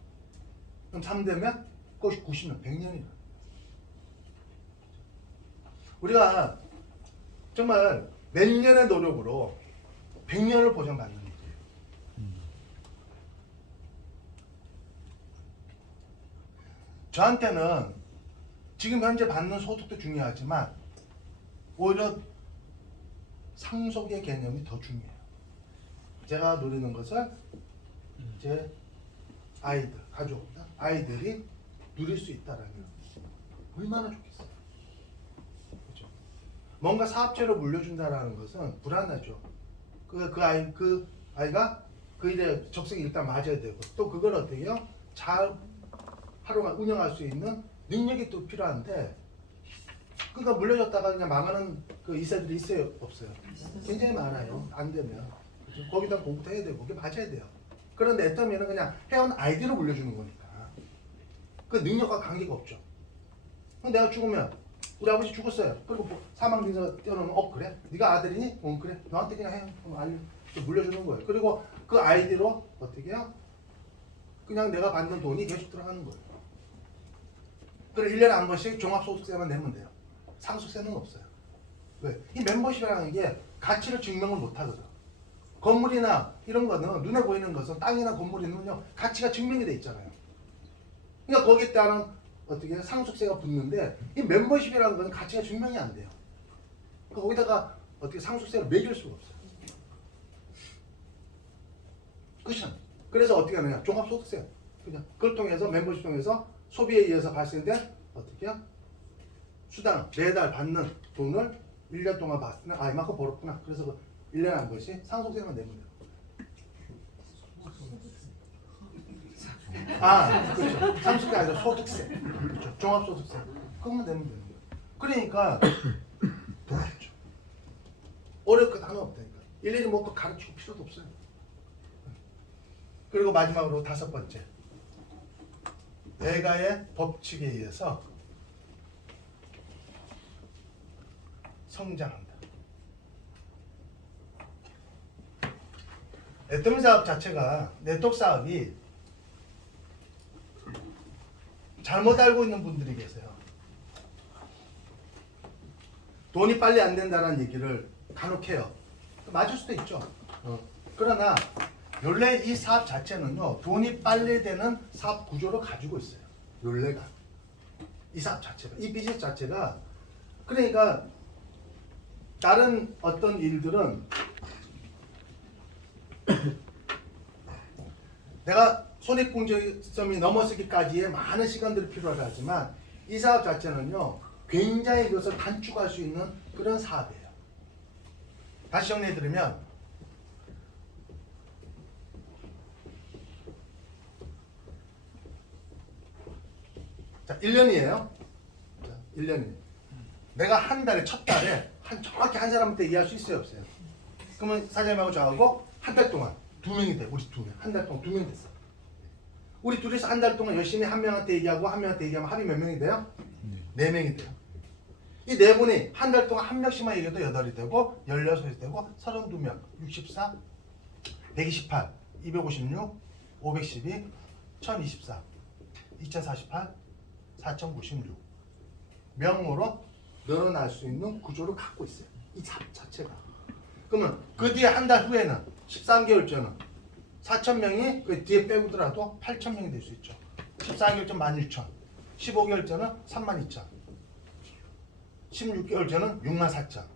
그럼 3대면 그것이 90년, 100년이라. 우리가 정말 몇 년의 노력으로 100년을 보장받는 거예요. 저한테는 지금 현재 받는 소득도 중요하지만 오히려 상속의 개념이 더 중요해요. 제가 누리는 것은 제 아이들, 가족, 아이들이 누릴 수 있다라면 얼마나 좋겠어요. 그렇죠? 뭔가 사업체로 물려준다라는 것은 불안하죠. 그 아이가 그 일에 적성이 일단 맞아야 되고 또 그걸 어떻게 해요? 잘 운영할 수 있는 능력이 또 필요한데 그러니까 물려줬다가 그냥 망하는 그 이사들이 있어요? 없어요? 굉장히 많아요. 안 되면. 그렇죠? 거기다 공부도 해야 되고 그게 맞아야 돼요. 그런데 애터미는 그냥 회원 아이디로 물려주는 거니까 그 능력과 관계가 없죠. 그럼 내가 죽으면 우리 아버지 죽었어요. 그리고 사망빙서 떼어놓으면 그래? 네가 아들이니? 그래. 너한테 그냥 해. 물려주는 거예요. 그리고 그 아이디로 어떻게 해요? 그냥 내가 받는 돈이 계속 들어가는 거예요. 그래 1년에 한 번씩 종합소득세만 내면 돼요. 상속세는 없어요. 왜? 이 멤버십이라는 게 가치를 증명을 못 하거든. 건물이나 이런 거는 눈에 보이는 것은 땅이나 건물이는요 가치가 증명이 돼 있잖아요. 그러니까 거기에 따른 어떻게 상속세가 붙는데 이 멤버십이라는 것은 가치가 증명이 안 돼요. 그러니까 거기다가 어떻게 상속세를 매길 수가 없어요. 그렇죠? 그래서 어떻게 하느냐? 종합소득세. 그냥 그걸 통해서 멤버십 통해서 소비에 의해서 발생된 어떻게 해요? 수당 매달 받는 돈을 1년 동안 봤을 때 이만큼 벌었구나. 그래서 그 1년에 한 번씩 상속세만 내면 돼요. 그렇죠. 상속세 아니라 소득세. 그렇죠. 종합소득세. 그것만 내면 되는 거예요. 그러니까 더 좋죠. 어려울 것 하나 없다니까. 일일이 뭐 또 가르치고 필요도 없어요. 그리고 마지막으로 5번째. 내가의 법칙에 의해서 성장한다. 애터미 사업 자체가 네트워크 사업이 잘못 알고 있는 분들이 계세요. 돈이 빨리 안 된다는 얘기를 간혹 해요. 맞을 수도 있죠. 그러나 원래 이 사업 자체는요 돈이 빨리 되는 사업 구조를 가지고 있어요. 원래가 이 사업 자체가 이 비즈니스 자체가 그러니까 다른 어떤 일들은 내가 손익공제점이 넘어서기까지의 많은 시간들이 필요하지만 이 사업 자체는요 굉장히 그것을 단축할 수 있는 그런 사업이에요. 다시 정리해 드리면 자 1년이에요. 자, 1년이에요. 내가 한 달에 첫 달에 정확히 한 사람한테 얘기할 수 있어요 없어요? 그러면 사장님하고 저하고 한 달 동안 2명이 돼. 우리 2명. 한 달 동안 2명 됐어. 우리 둘이서 한 달 동안 열심히 한 명한테 얘기하고 한 명한테 얘기하면 합이 몇 명이 돼요? 4명이 돼요. 이 4분이 한 달 동안 한 명씩만 얘기해도 8이 되고 16이 되고 32명, 64, 128, 256, 512, 1024, 2048, 4096 명으로 늘어날 수 있는 구조를 갖고 있어요. 이 사업 자체가. 그러면 그 뒤에 한 달 후에는 13개월 전은 4,000명이 그 뒤에 빼고더라도 8,000명이 될 수 있죠. 14개월 전 11,000, 15개월 전은 32,000, 16개월 전은 64,000,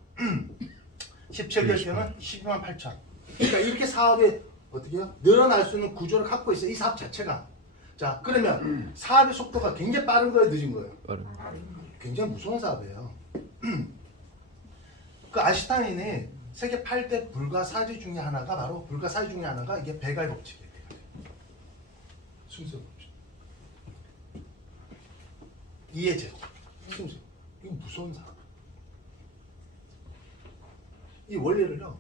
17개월 전은 128,000. 그러니까 이렇게 사업이 어떻게 해요? 늘어날 수 있는 구조를 갖고 있어요. 이 사업 자체가. 자, 그러면 사업의 속도가 굉장히 빠른 거예요, 늦은 거예요? 굉장히 무서운 사업이에요. 그 아인슈타인이 세계 8대 불가사의 중에 하나가 바로 불가사의 중에 하나가 이게 배가의 법칙이에요. 순서 법칙. 이해제 순서. 이거 무서운 사업. 이 원리를요.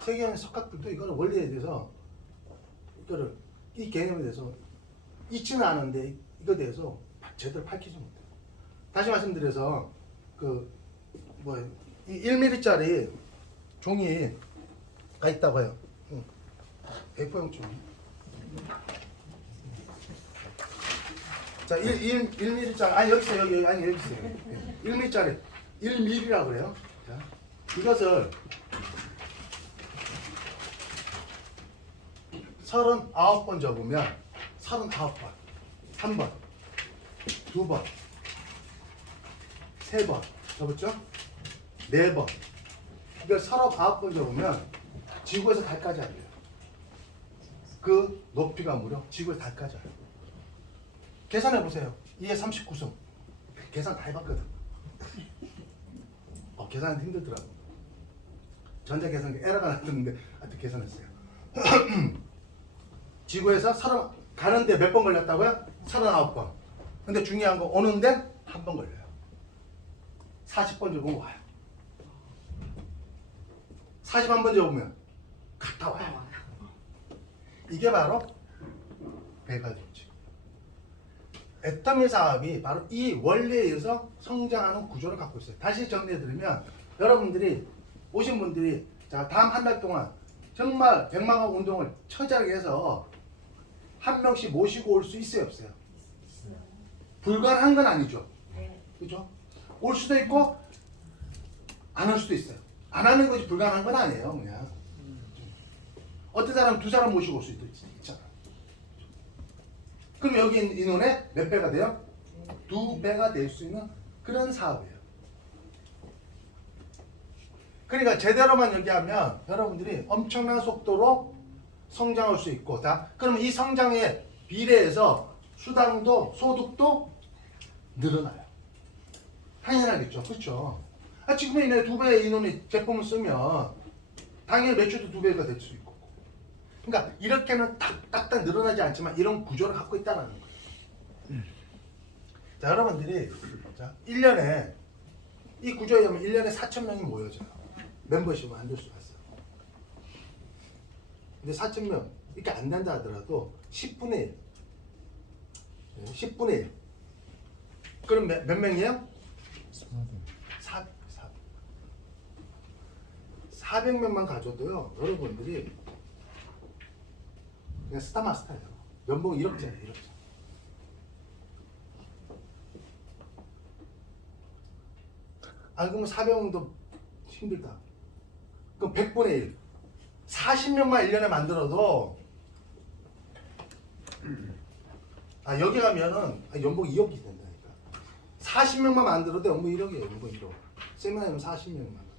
세계의 석학들도 이거를 원리에 대해서 이거를 이 개념에 대해서 있지는 않은데 이거에 대해서 제대로 밝히지 못해요. 다시 말씀드려서 이 1mm짜리 종이가 있다고 해요. A4용 종이. 자, 1mm짜리 아니 여기 있어요. 여기 아니 여기 있어요. 1mm짜리 1mm라고 그래요. 자, 이것을 39번 접으면 39번, 3번, 2번, 3번 접었죠? 4번. 이걸 39번 접으면 지구에서 달까지 안 돼요. 그 높이가 무려 지구에서 달까지 와요. 계산해 보세요. 2에 39승. 계산 다 해봤거든. 계산은 힘들더라고. 전자 계산 에러가 났는데 하여튼 계산했어요. 지구에서 가는데 몇 번 걸렸다고요? 39번. 근데 중요한 거 오는 데는 한 번 걸려요. 40번 접으면 와요. 41번 접으면 갔다 와요. 이게 바로 배가조직. 애터미 사업이 바로 이 원리에 의해서 성장하는 구조를 갖고 있어요. 다시 정리해드리면 여러분들이 오신 분들이 자 다음 한 달 동안 정말 백마각 운동을 처절하게 해서 한 명씩 모시고 올 수 있어요, 없어요? 불가능한 건 아니죠. 그죠? 올 수도 있고 안 올 수도 있어요. 안 하는 것이 불가능한 건 아니에요, 그냥. 어떤 사람 두 사람 모시고 올 수도 있잖아. 그럼 여기 인원의 몇 배가 돼요? 2배가 될 수 있는 그런 사업이에요. 그러니까 제대로만 얘기하면 여러분들이 엄청난 속도로 성장할 수 있고, 그러면 이 성장에 비례해서 수당도 소득도 늘어나요. 당연하겠죠, 그렇죠? 지금은 이내 2배의 인원이 제품을 쓰면 당연히 매출도 2배가 될 수 있고, 그러니까 이렇게는 딱딱 늘어나지 않지만 이런 구조를 갖고 있다는 거예요. 자, 여러분들이 자 1년에 이 구조에 의하면 1년에 4,000명이 모여져요. 멤버십을 만들 수가 있어요. 근데 4,000명 이렇게 안 된다 하더라도 10분의 1 10분의 1 그럼 몇 명이에요? 400명만 가져도요 여러분들이 그냥 스타마스타예요. 연봉 1억짜리 1억짜리. 그러면 400명도 힘들다. 그럼 100분의 1 40명만 1년에 만들어도 여기 가면은 연봉 2억이 된다니까. 40명만 만들어도 연봉 1억이에요. 연봉 1억. 세미나면 40명만 만들어.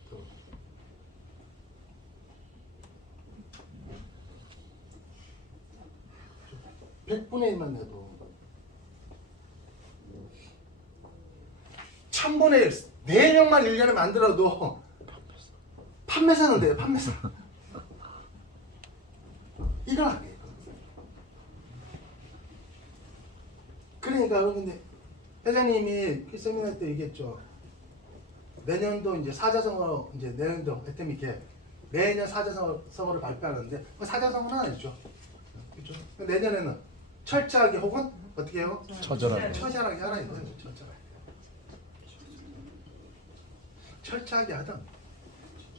(100분의 1만) 내도 1000분의 1 4명만 1년에 만들어도 판매사는 돼요. 판매사. 이건 아니에요. 그러니까 여러분들 회장님이 세미나 때 얘기했죠. 내년도 이제 사자성어 이제 내년도 애템이 이렇게 매년 사자성어를 발표하는데 사자성어는 아니죠. 그렇죠? 내년에는 철저하게 혹은 어떻게 해요? 처절하게 하라 이거예요. 철저하게 하든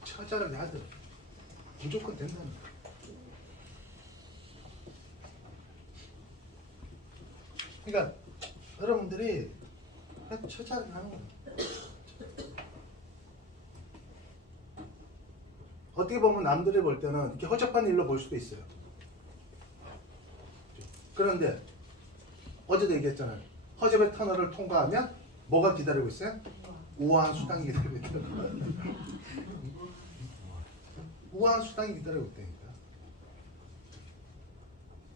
처절하게 하든 무조건 된다는 거예요. 그러니까 여러분들이 처절하게 하는 거예요. 어떻게 보면 남들이 볼 때는 이렇게 허접한 일로 볼 수도 있어요. 그런데 어제도 얘기했잖아요. 허접의 터널을 통과하면 뭐가 기다리고 있어요? 우아한 수당이 기다리고 있다. 우아한 수당이 기다리고 있다니까.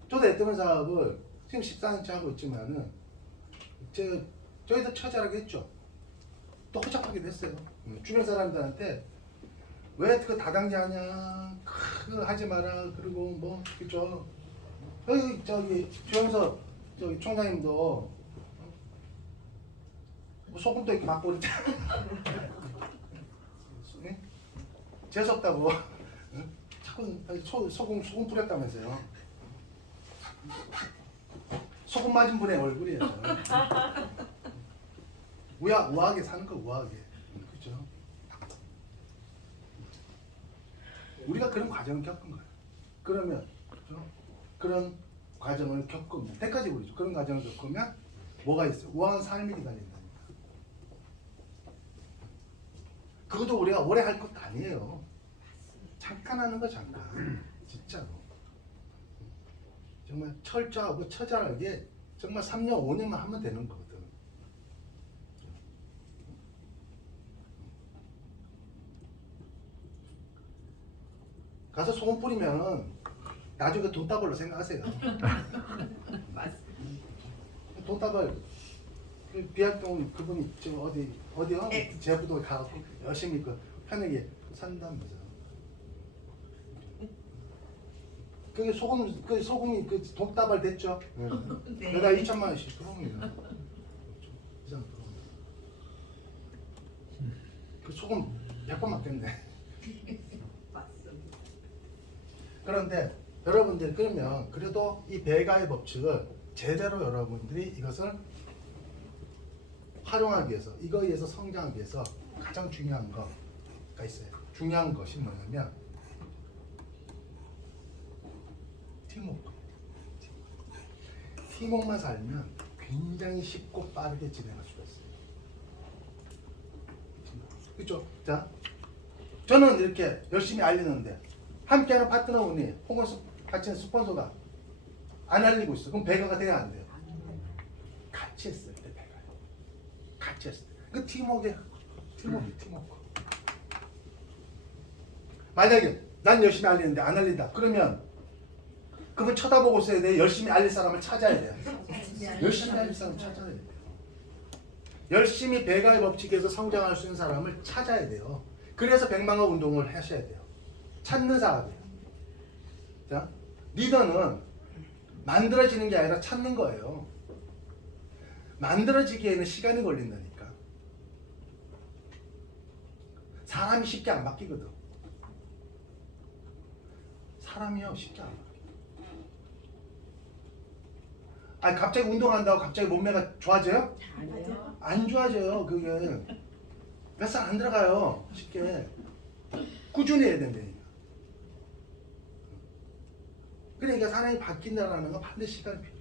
저도 애터미 사업을 지금 14년째 하고 있지만은 저희도 처절하게 했죠. 또 허접하게 됐어요. 주변 사람들한테 왜 그 다당제 하냐, 그거 하지 마라, 그리고 뭐 그죠. 저기 주영서 저기 총장님도 뭐 소금도 이렇게 맞고 그랬잖아. 재수없다고 자꾸 소금 뿌렸다면서요. 소금 맞은 분의 얼굴이에요. 우아하게 사는 거 우아하게. 그죠? 우리가 그런 과정을 겪은 거예요. 그러면 그죠? 그런 과정을 겪으면 때까지 우리죠. 그런 과정을 겪으면 뭐가 있어요? 우아한 삶이 기다린다니까. 그것도 우리가 오래 할 것도 아니에요. 잠깐 하는 거 잠깐. 진짜로. 정말 철저하고 처절하게 정말 3년 5년만 하면 되는 거거든. 가서 소금 뿌리면 나중에 돈 따벌로 생각하세요. 돈다발 그 비활동 그분이 지금 어디요? 제부도 가고 열심히 그 편하게 산다면서. 그게 소금이 그 돈다발 됐죠? 네. 매달 2천만 원씩 들어옵니다. 이상 들어옵니다. 그 소금 100번 맞겠네. 맞습니다. 그런데 여러분들 그러면 그래도 이 배가의 법칙을 제대로 여러분들이 이것을 활용하기 위해서 이거에 의해서 성장하기 위해서 가장 중요한 거가 있어요. 중요한 것이 뭐냐면 팀워크. 팀워크만 살면 굉장히 쉽고 빠르게 진행할 수가 있어요. 그렇죠? 자, 저는 이렇게 열심히 알리는데 함께하는 파트너분이 혹은 같이 하는 스폰서가 안 알리고 있어. 그럼 배가가 돼야 안 돼요? 같이 했을 때 배가요. 같이 했을 때. 그 팀워크야. 팀워크. 만약에 난 열심히 알리는데 안 알린다. 그러면 그분 쳐다보고 있어야 돼. 열심히 알릴 사람을 찾아야 돼요. 열심히 알릴 사람을 찾아야 돼요. 열심히 배가의 법칙에서 성장할 수 있는 사람을 찾아야 돼요. 그래서 백만원 운동을 하셔야 돼요. 찾는 사람이에요. 자, 리더는 만들어지는 게 아니라 찾는 거예요. 만들어지기에는 시간이 걸린다니까. 사람이 쉽게 안 바뀌거든. 사람이요 쉽게 안 바뀌어. 아니 갑자기 운동한다고 갑자기 몸매가 좋아져요? 아니요. 안 좋아져요. 그게 몇 살 안 들어가요. 쉽게 꾸준히 해야 된다니까. 그러니까 사람이 바뀐다는 건 반드시 시간이 필요해요.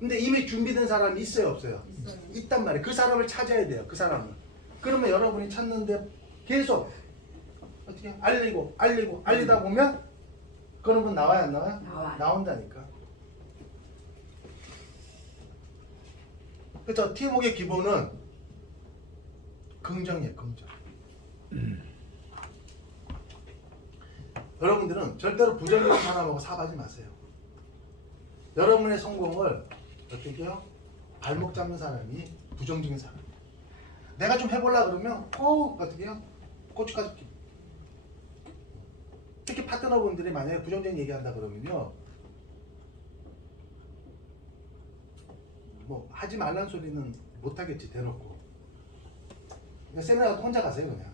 근데 이미 준비된 사람이 있어요 없어요? 있단 말이에요. 그 사람을 찾아야 돼요. 그 사람을. 그러면 여러분이 찾는데 계속 어떻게 알리다 보면 그런 분 나와요 안 나와요? 나와요. 나온다니까. 그렇죠. 팀워크의 기본은 긍정이에요. 긍정. 여러분들은 절대로 부정적인 사람하고 사업하지 마세요. 여러분의 성공을 어떻게 해요? 발목 잡는 사람이 부정적인 사람. 내가 좀 해보려 그러면 어떻게 해요? 고춧가루. 특히 파트너분들이 만약에 부정적인 얘기한다 그러면요, 뭐 하지 말라는 소리는 못 하겠지 대놓고. 그러니까 세미나 혼자 가세요 그냥.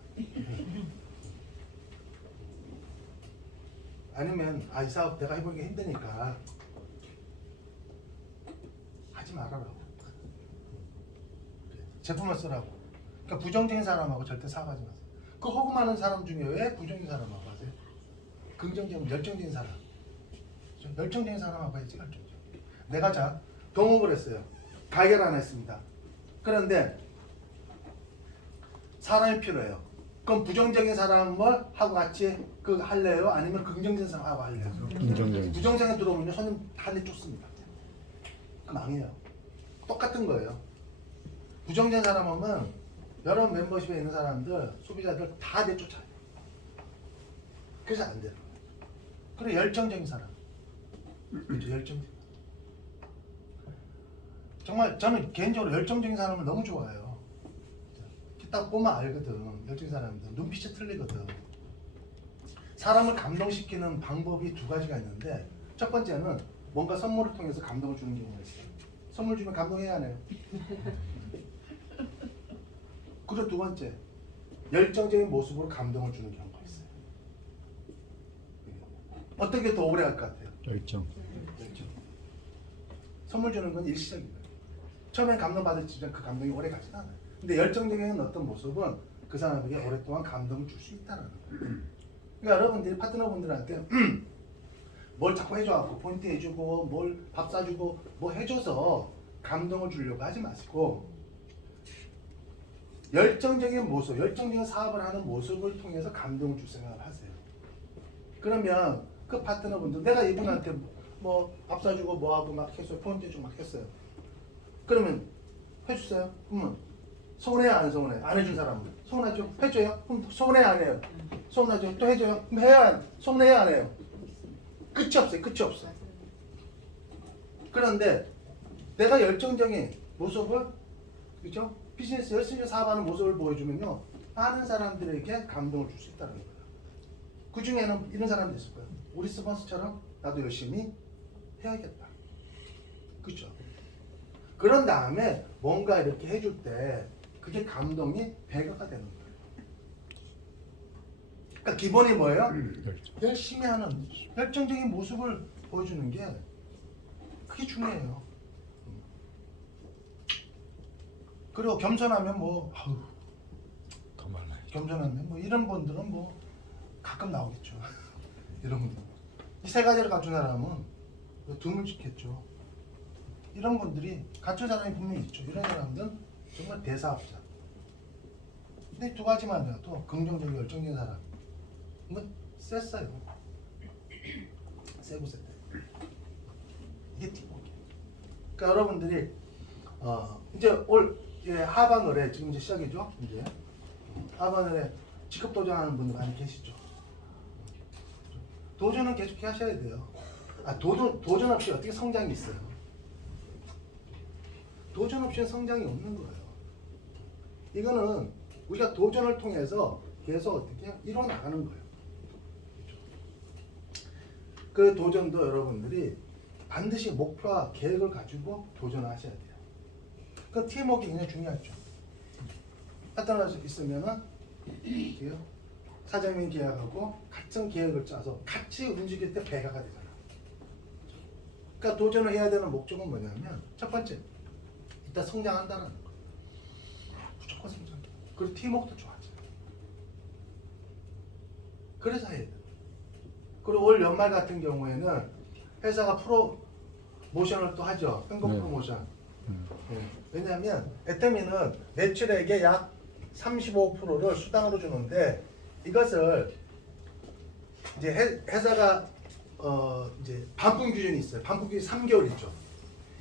아니면 이 사업 내가 해보기가 힘드니까 하지 말아라고. 제품을 쓰라고. 그러니까 부정적인 사람하고 절대 사업하지 마세요. 그 호감하는 사람 중에 왜 부정적인 사람하고 하세요? 긍정적인 열정적인 사람. 열정적인 사람하고 해야지. 열정적. 내가 자 동업을 했어요. 가게를 하나 했습니다. 그런데 사람이 필요해요. 그럼 부정적인 사람을 하고 같이 그 할래요? 아니면 긍정적인 사람하고 할래요? 긍정적인. 부정적인 들어오면 손님 한대 쫓습니다. 그 망해요. 똑같은 거예요. 부정적인 사람 오면 여러 멤버십에 있는 사람들, 소비자들 다 내쫓아요. 그래서 안 돼요. 그리고 열정적인 사람. 그렇죠, 열정적인. 정말 저는 개인적으로 열정적인 사람을 너무 좋아해요. 딱 보면 알거든. 열정적인 사람들 눈빛이 틀리거든. 사람을 감동시키는 방법이 두 가지가 있는데, 첫 번째는 뭔가 선물을 통해서 감동을 주는 경우가 있어요. 선물 주면 감동해야 하네요. 그리고 두 번째, 열정적인 모습으로 감동을 주는 경우가 있어요. 어떤 게 더 오래 갈 것 같아요? 열정. 열정. 선물 주는 건 일시적이에요. 처음엔 감동받을지만 그 감동이 오래 가진 않아요. 근데 열정적인 어떤 모습은 그 사람에게 오랫동안 감동을 줄 수 있다는 거예요. 그러니까 여러분들이 파트너분들한테 뭘 자꾸 해줘갖고 포인트 해주고 뭘 밥 사주고 뭐 해줘서 감동을 주려고 하지 마시고, 열정적인 모습, 열정적인 사업을 하는 모습을 통해서 감동을 줄 생각을 하세요. 그러면 그 파트너분들, 내가 이분한테 뭐 밥 사주고 뭐하고 막 했어요. 포인트 해주고 막 했어요. 그러면 해줬어요? 그러면 서운해요 안 서운해요? 안 해준 사람은 서운하죠? 해줘요? 그럼 서운해요 안 해요? 서운하죠? 또 해줘요? 그럼 해야 서운해요 안 해요? 끝이 없어요. 끝이 없어. 그런데 내가 열정적인 모습을 그죠? 비즈니스 열심히 사업하는 모습을 보여주면요 많은 사람들에게 감동을 줄 수 있다는 거예요. 그 중에는 이런 사람도 있을 거예요. 우리 스폰서처럼 나도 열심히 해야겠다. 그죠? 그런 다음에 뭔가 이렇게 해줄 때 그게 감동이 배가가 되는 거예요. 그러니까 기본이 뭐예요? 열심히 하는 열정적인 모습을 보여주는 게 그게 중요해요. 그리고 겸손하면 뭐 아우, 더 많아요. 겸손하면 뭐 이런 분들은 뭐 가끔 나오겠죠. 이런 분들 이 세 가지를 갖춘 사람은 드물겠죠. 이런 분들이 갖춘 사람이 분명히 있죠. 이런 사람들은 정말 대사업자. 근데 이 두 가지만 돼도 긍정적이고 열정적인 사람 뭐 셌어요. 세고 셌대. 이게 팀워크예요. 그러니까 여러분들이 이제 올 하반월에 지금 이제 시작이죠. 이제 하반월에 직업 도전하는 분들 많이 계시죠. 도전은 계속 하셔야 돼요. 도전 없이 어떻게 성장이 있어요? 도전 없이는 성장이 없는 거예요. 이거는 우리가 도전을 통해서 계속 어떻게 이뤄 나가는 거예요. 그 도전도 여러분들이 반드시 목표와 계획을 가지고 도전하셔야 돼요. 그 팀워크 굉장히 중요하죠. 파트너가 있으면은 사장님 계약하고 같은 계획을 짜서 같이 움직일 때 배가가 되잖아. 그러니까 도전을 해야 되는 목적은 뭐냐면 첫 번째 일단 성장한다는 거. 무조건 성장. 그리고 팀워크도 좋아져. 그래서 해야 돼. 그리고 올 연말 같은 경우에는 회사가 프로모션을 또 하죠. 현금 네. 프로모션. 왜냐하면 애터미는 매출액의 약 35%를 수당으로 주는데 이것을 이제 회사가 이제 반품 기준이 있어요. 반품 기준이 3개월이죠.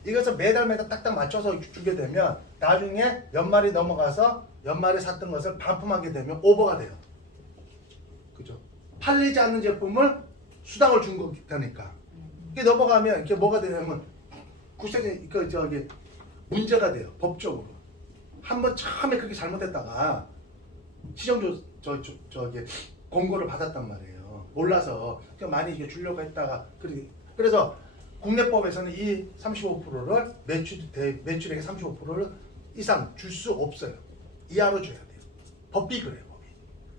이것을 매달 딱딱 맞춰서 주게 되면 나중에 연말이 넘어가서 연말에 샀던 것을 반품하게 되면 오버가 돼요. 그죠? 팔리지 않는 제품을 수당을 준 거니까. 이게 넘어가면 이게 뭐가 되냐면 구체적인 문제가 돼요. 법적으로. 한번 처음에 그렇게 잘못했다가 시정 공고를 받았단 말이에요. 몰라서 많이 이게 주려고 했다가 그래서 국내법에서는 이 35%를 매출액의 35%를 이상 줄 수 없어요. 이하로 줘야 돼요. 법이 그래요. 법이.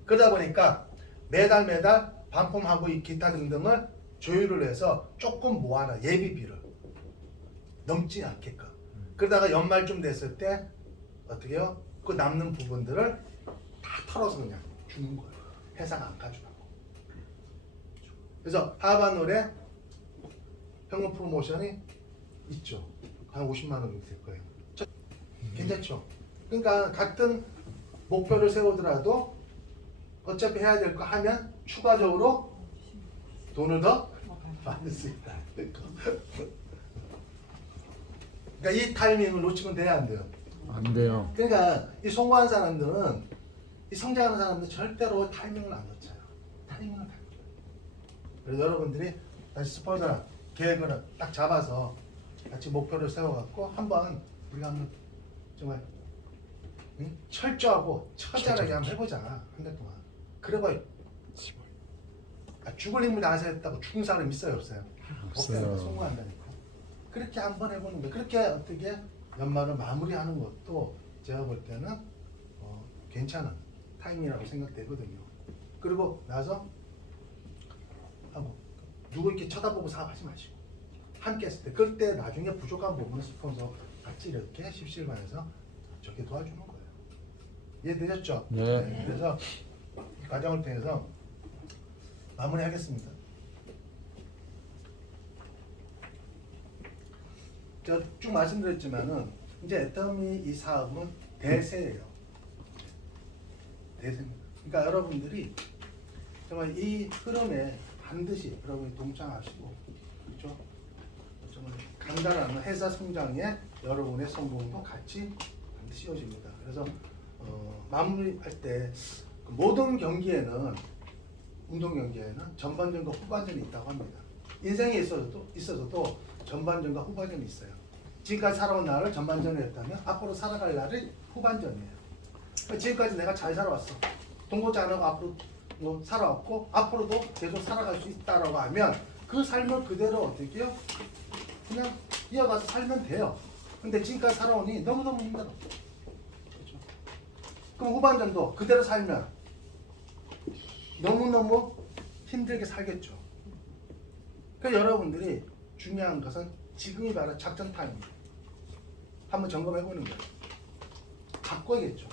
그러다 보니까 매달 반품하고 이 기타 등등을 조율을 해서 조금 모아놔. 예비비를 넘지 않게끔. 그러다가 연말쯤 됐을 때 어떻게 해요? 그 남는 부분들을 다 털어서 그냥 주는 거예요. 회사가 안 가져가고. 그래서 하반월에 현금 프로모션이 있죠. 한 50만 원 정도 될 거예요. 괜찮죠? 그러니까 같은 목표를 세우더라도 어차피 해야 될 거 하면 추가적으로 돈을 더 받을 수 있다. 그러니까 이 타이밍을 놓치면 돼야 안 돼요. 안 돼요. 그러니까 이 성공한 사람들은 이 성장하는 사람들은 절대로 타이밍을 안 놓쳐요. 타이밍을 안 놓쳐요. 그래서 여러분들이 다시 스폰서랑 계획을 딱 잡아서 같이 목표를 세워갖고 우리가 한번 정말 철저하고 처절하게 한번 해보자. 한 달 동안. 그래봐요. 죽을 힘을 다해서 했다고 죽은 사람 있어요, 없어요? 없어요. 성공한다니까. 그렇게 한번 해보는 거예요. 그렇게 어떻게 연말을 마무리하는 것도 제가 볼 때는 괜찮은 타임이라고 생각되거든요. 그리고 나서 누구 이렇게 쳐다보고 사업하지 마시고 함께 했을 때 그때 나중에 부족한 부분을 스폰서 같이 이렇게 십시일반해서 저렇게 도와주는 거예요. 이해되셨죠? 네. 그래서 이 과정을 통해서 마무리하겠습니다. 제가 쭉 말씀드렸지만은 이제 애터미 이 사업은 대세예요. 대세입니다. 그러니까 여러분들이 정말 이 흐름에 반드시 여러분이 동참하시고, 그렇죠? 정말 간단한 회사 성장에 여러분의 성공도 같이 반드시 이어집니다. 그래서 마무리할 때 모든 경기에는 운동 경기에는 전반전과 후반전이 있다고 합니다. 인생에 있어서도 전반전과 후반전이 있어요. 지금까지 살아온 날을 전반전이었다면 앞으로 살아갈 날이 후반전이에요. 그러니까 지금까지 내가 잘 살아왔어. 동고지 안 하고 앞으로 뭐 살아왔고 앞으로도 계속 살아갈 수 있다라고 하면 그 삶을 그대로 어떻게 해요? 그냥 이어가서 살면 돼요. 근데 지금까지 살아오니 너무너무 힘들어. 그렇죠? 그럼 후반전도 그대로 살면 너무너무 힘들게 살겠죠. 그러니까 여러분들이 중요한 것은 지금이 바로 작전 타임이에요. 한번 점검해 보는 거예요. 바꿔야겠죠.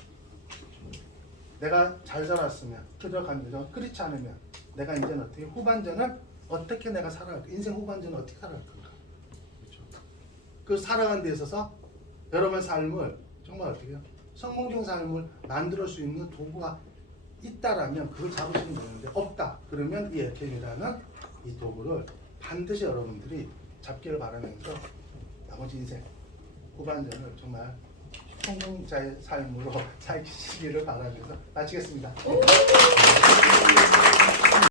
내가 잘 살았으면 들어가면서 그렇지 않으면 내가 이제는 어떻게 후반전은 어떻게 내가 살아갈 인생 후반전은 어떻게 살아갈 건가. 그렇죠? 그 살아가는 데 있어서 여러분의 삶을 정말 어떻게 해요? 성공적인 삶을 만들 수 있는 도구가 있다라면 그걸 잡으시면 되는데 없다. 그러면 이 FM이라는 이 도구를 반드시 여러분들이 잡기를 바라면서 나머지 인생 후반전을 정말 성공자의 삶으로 살기를 바라면서 마치겠습니다.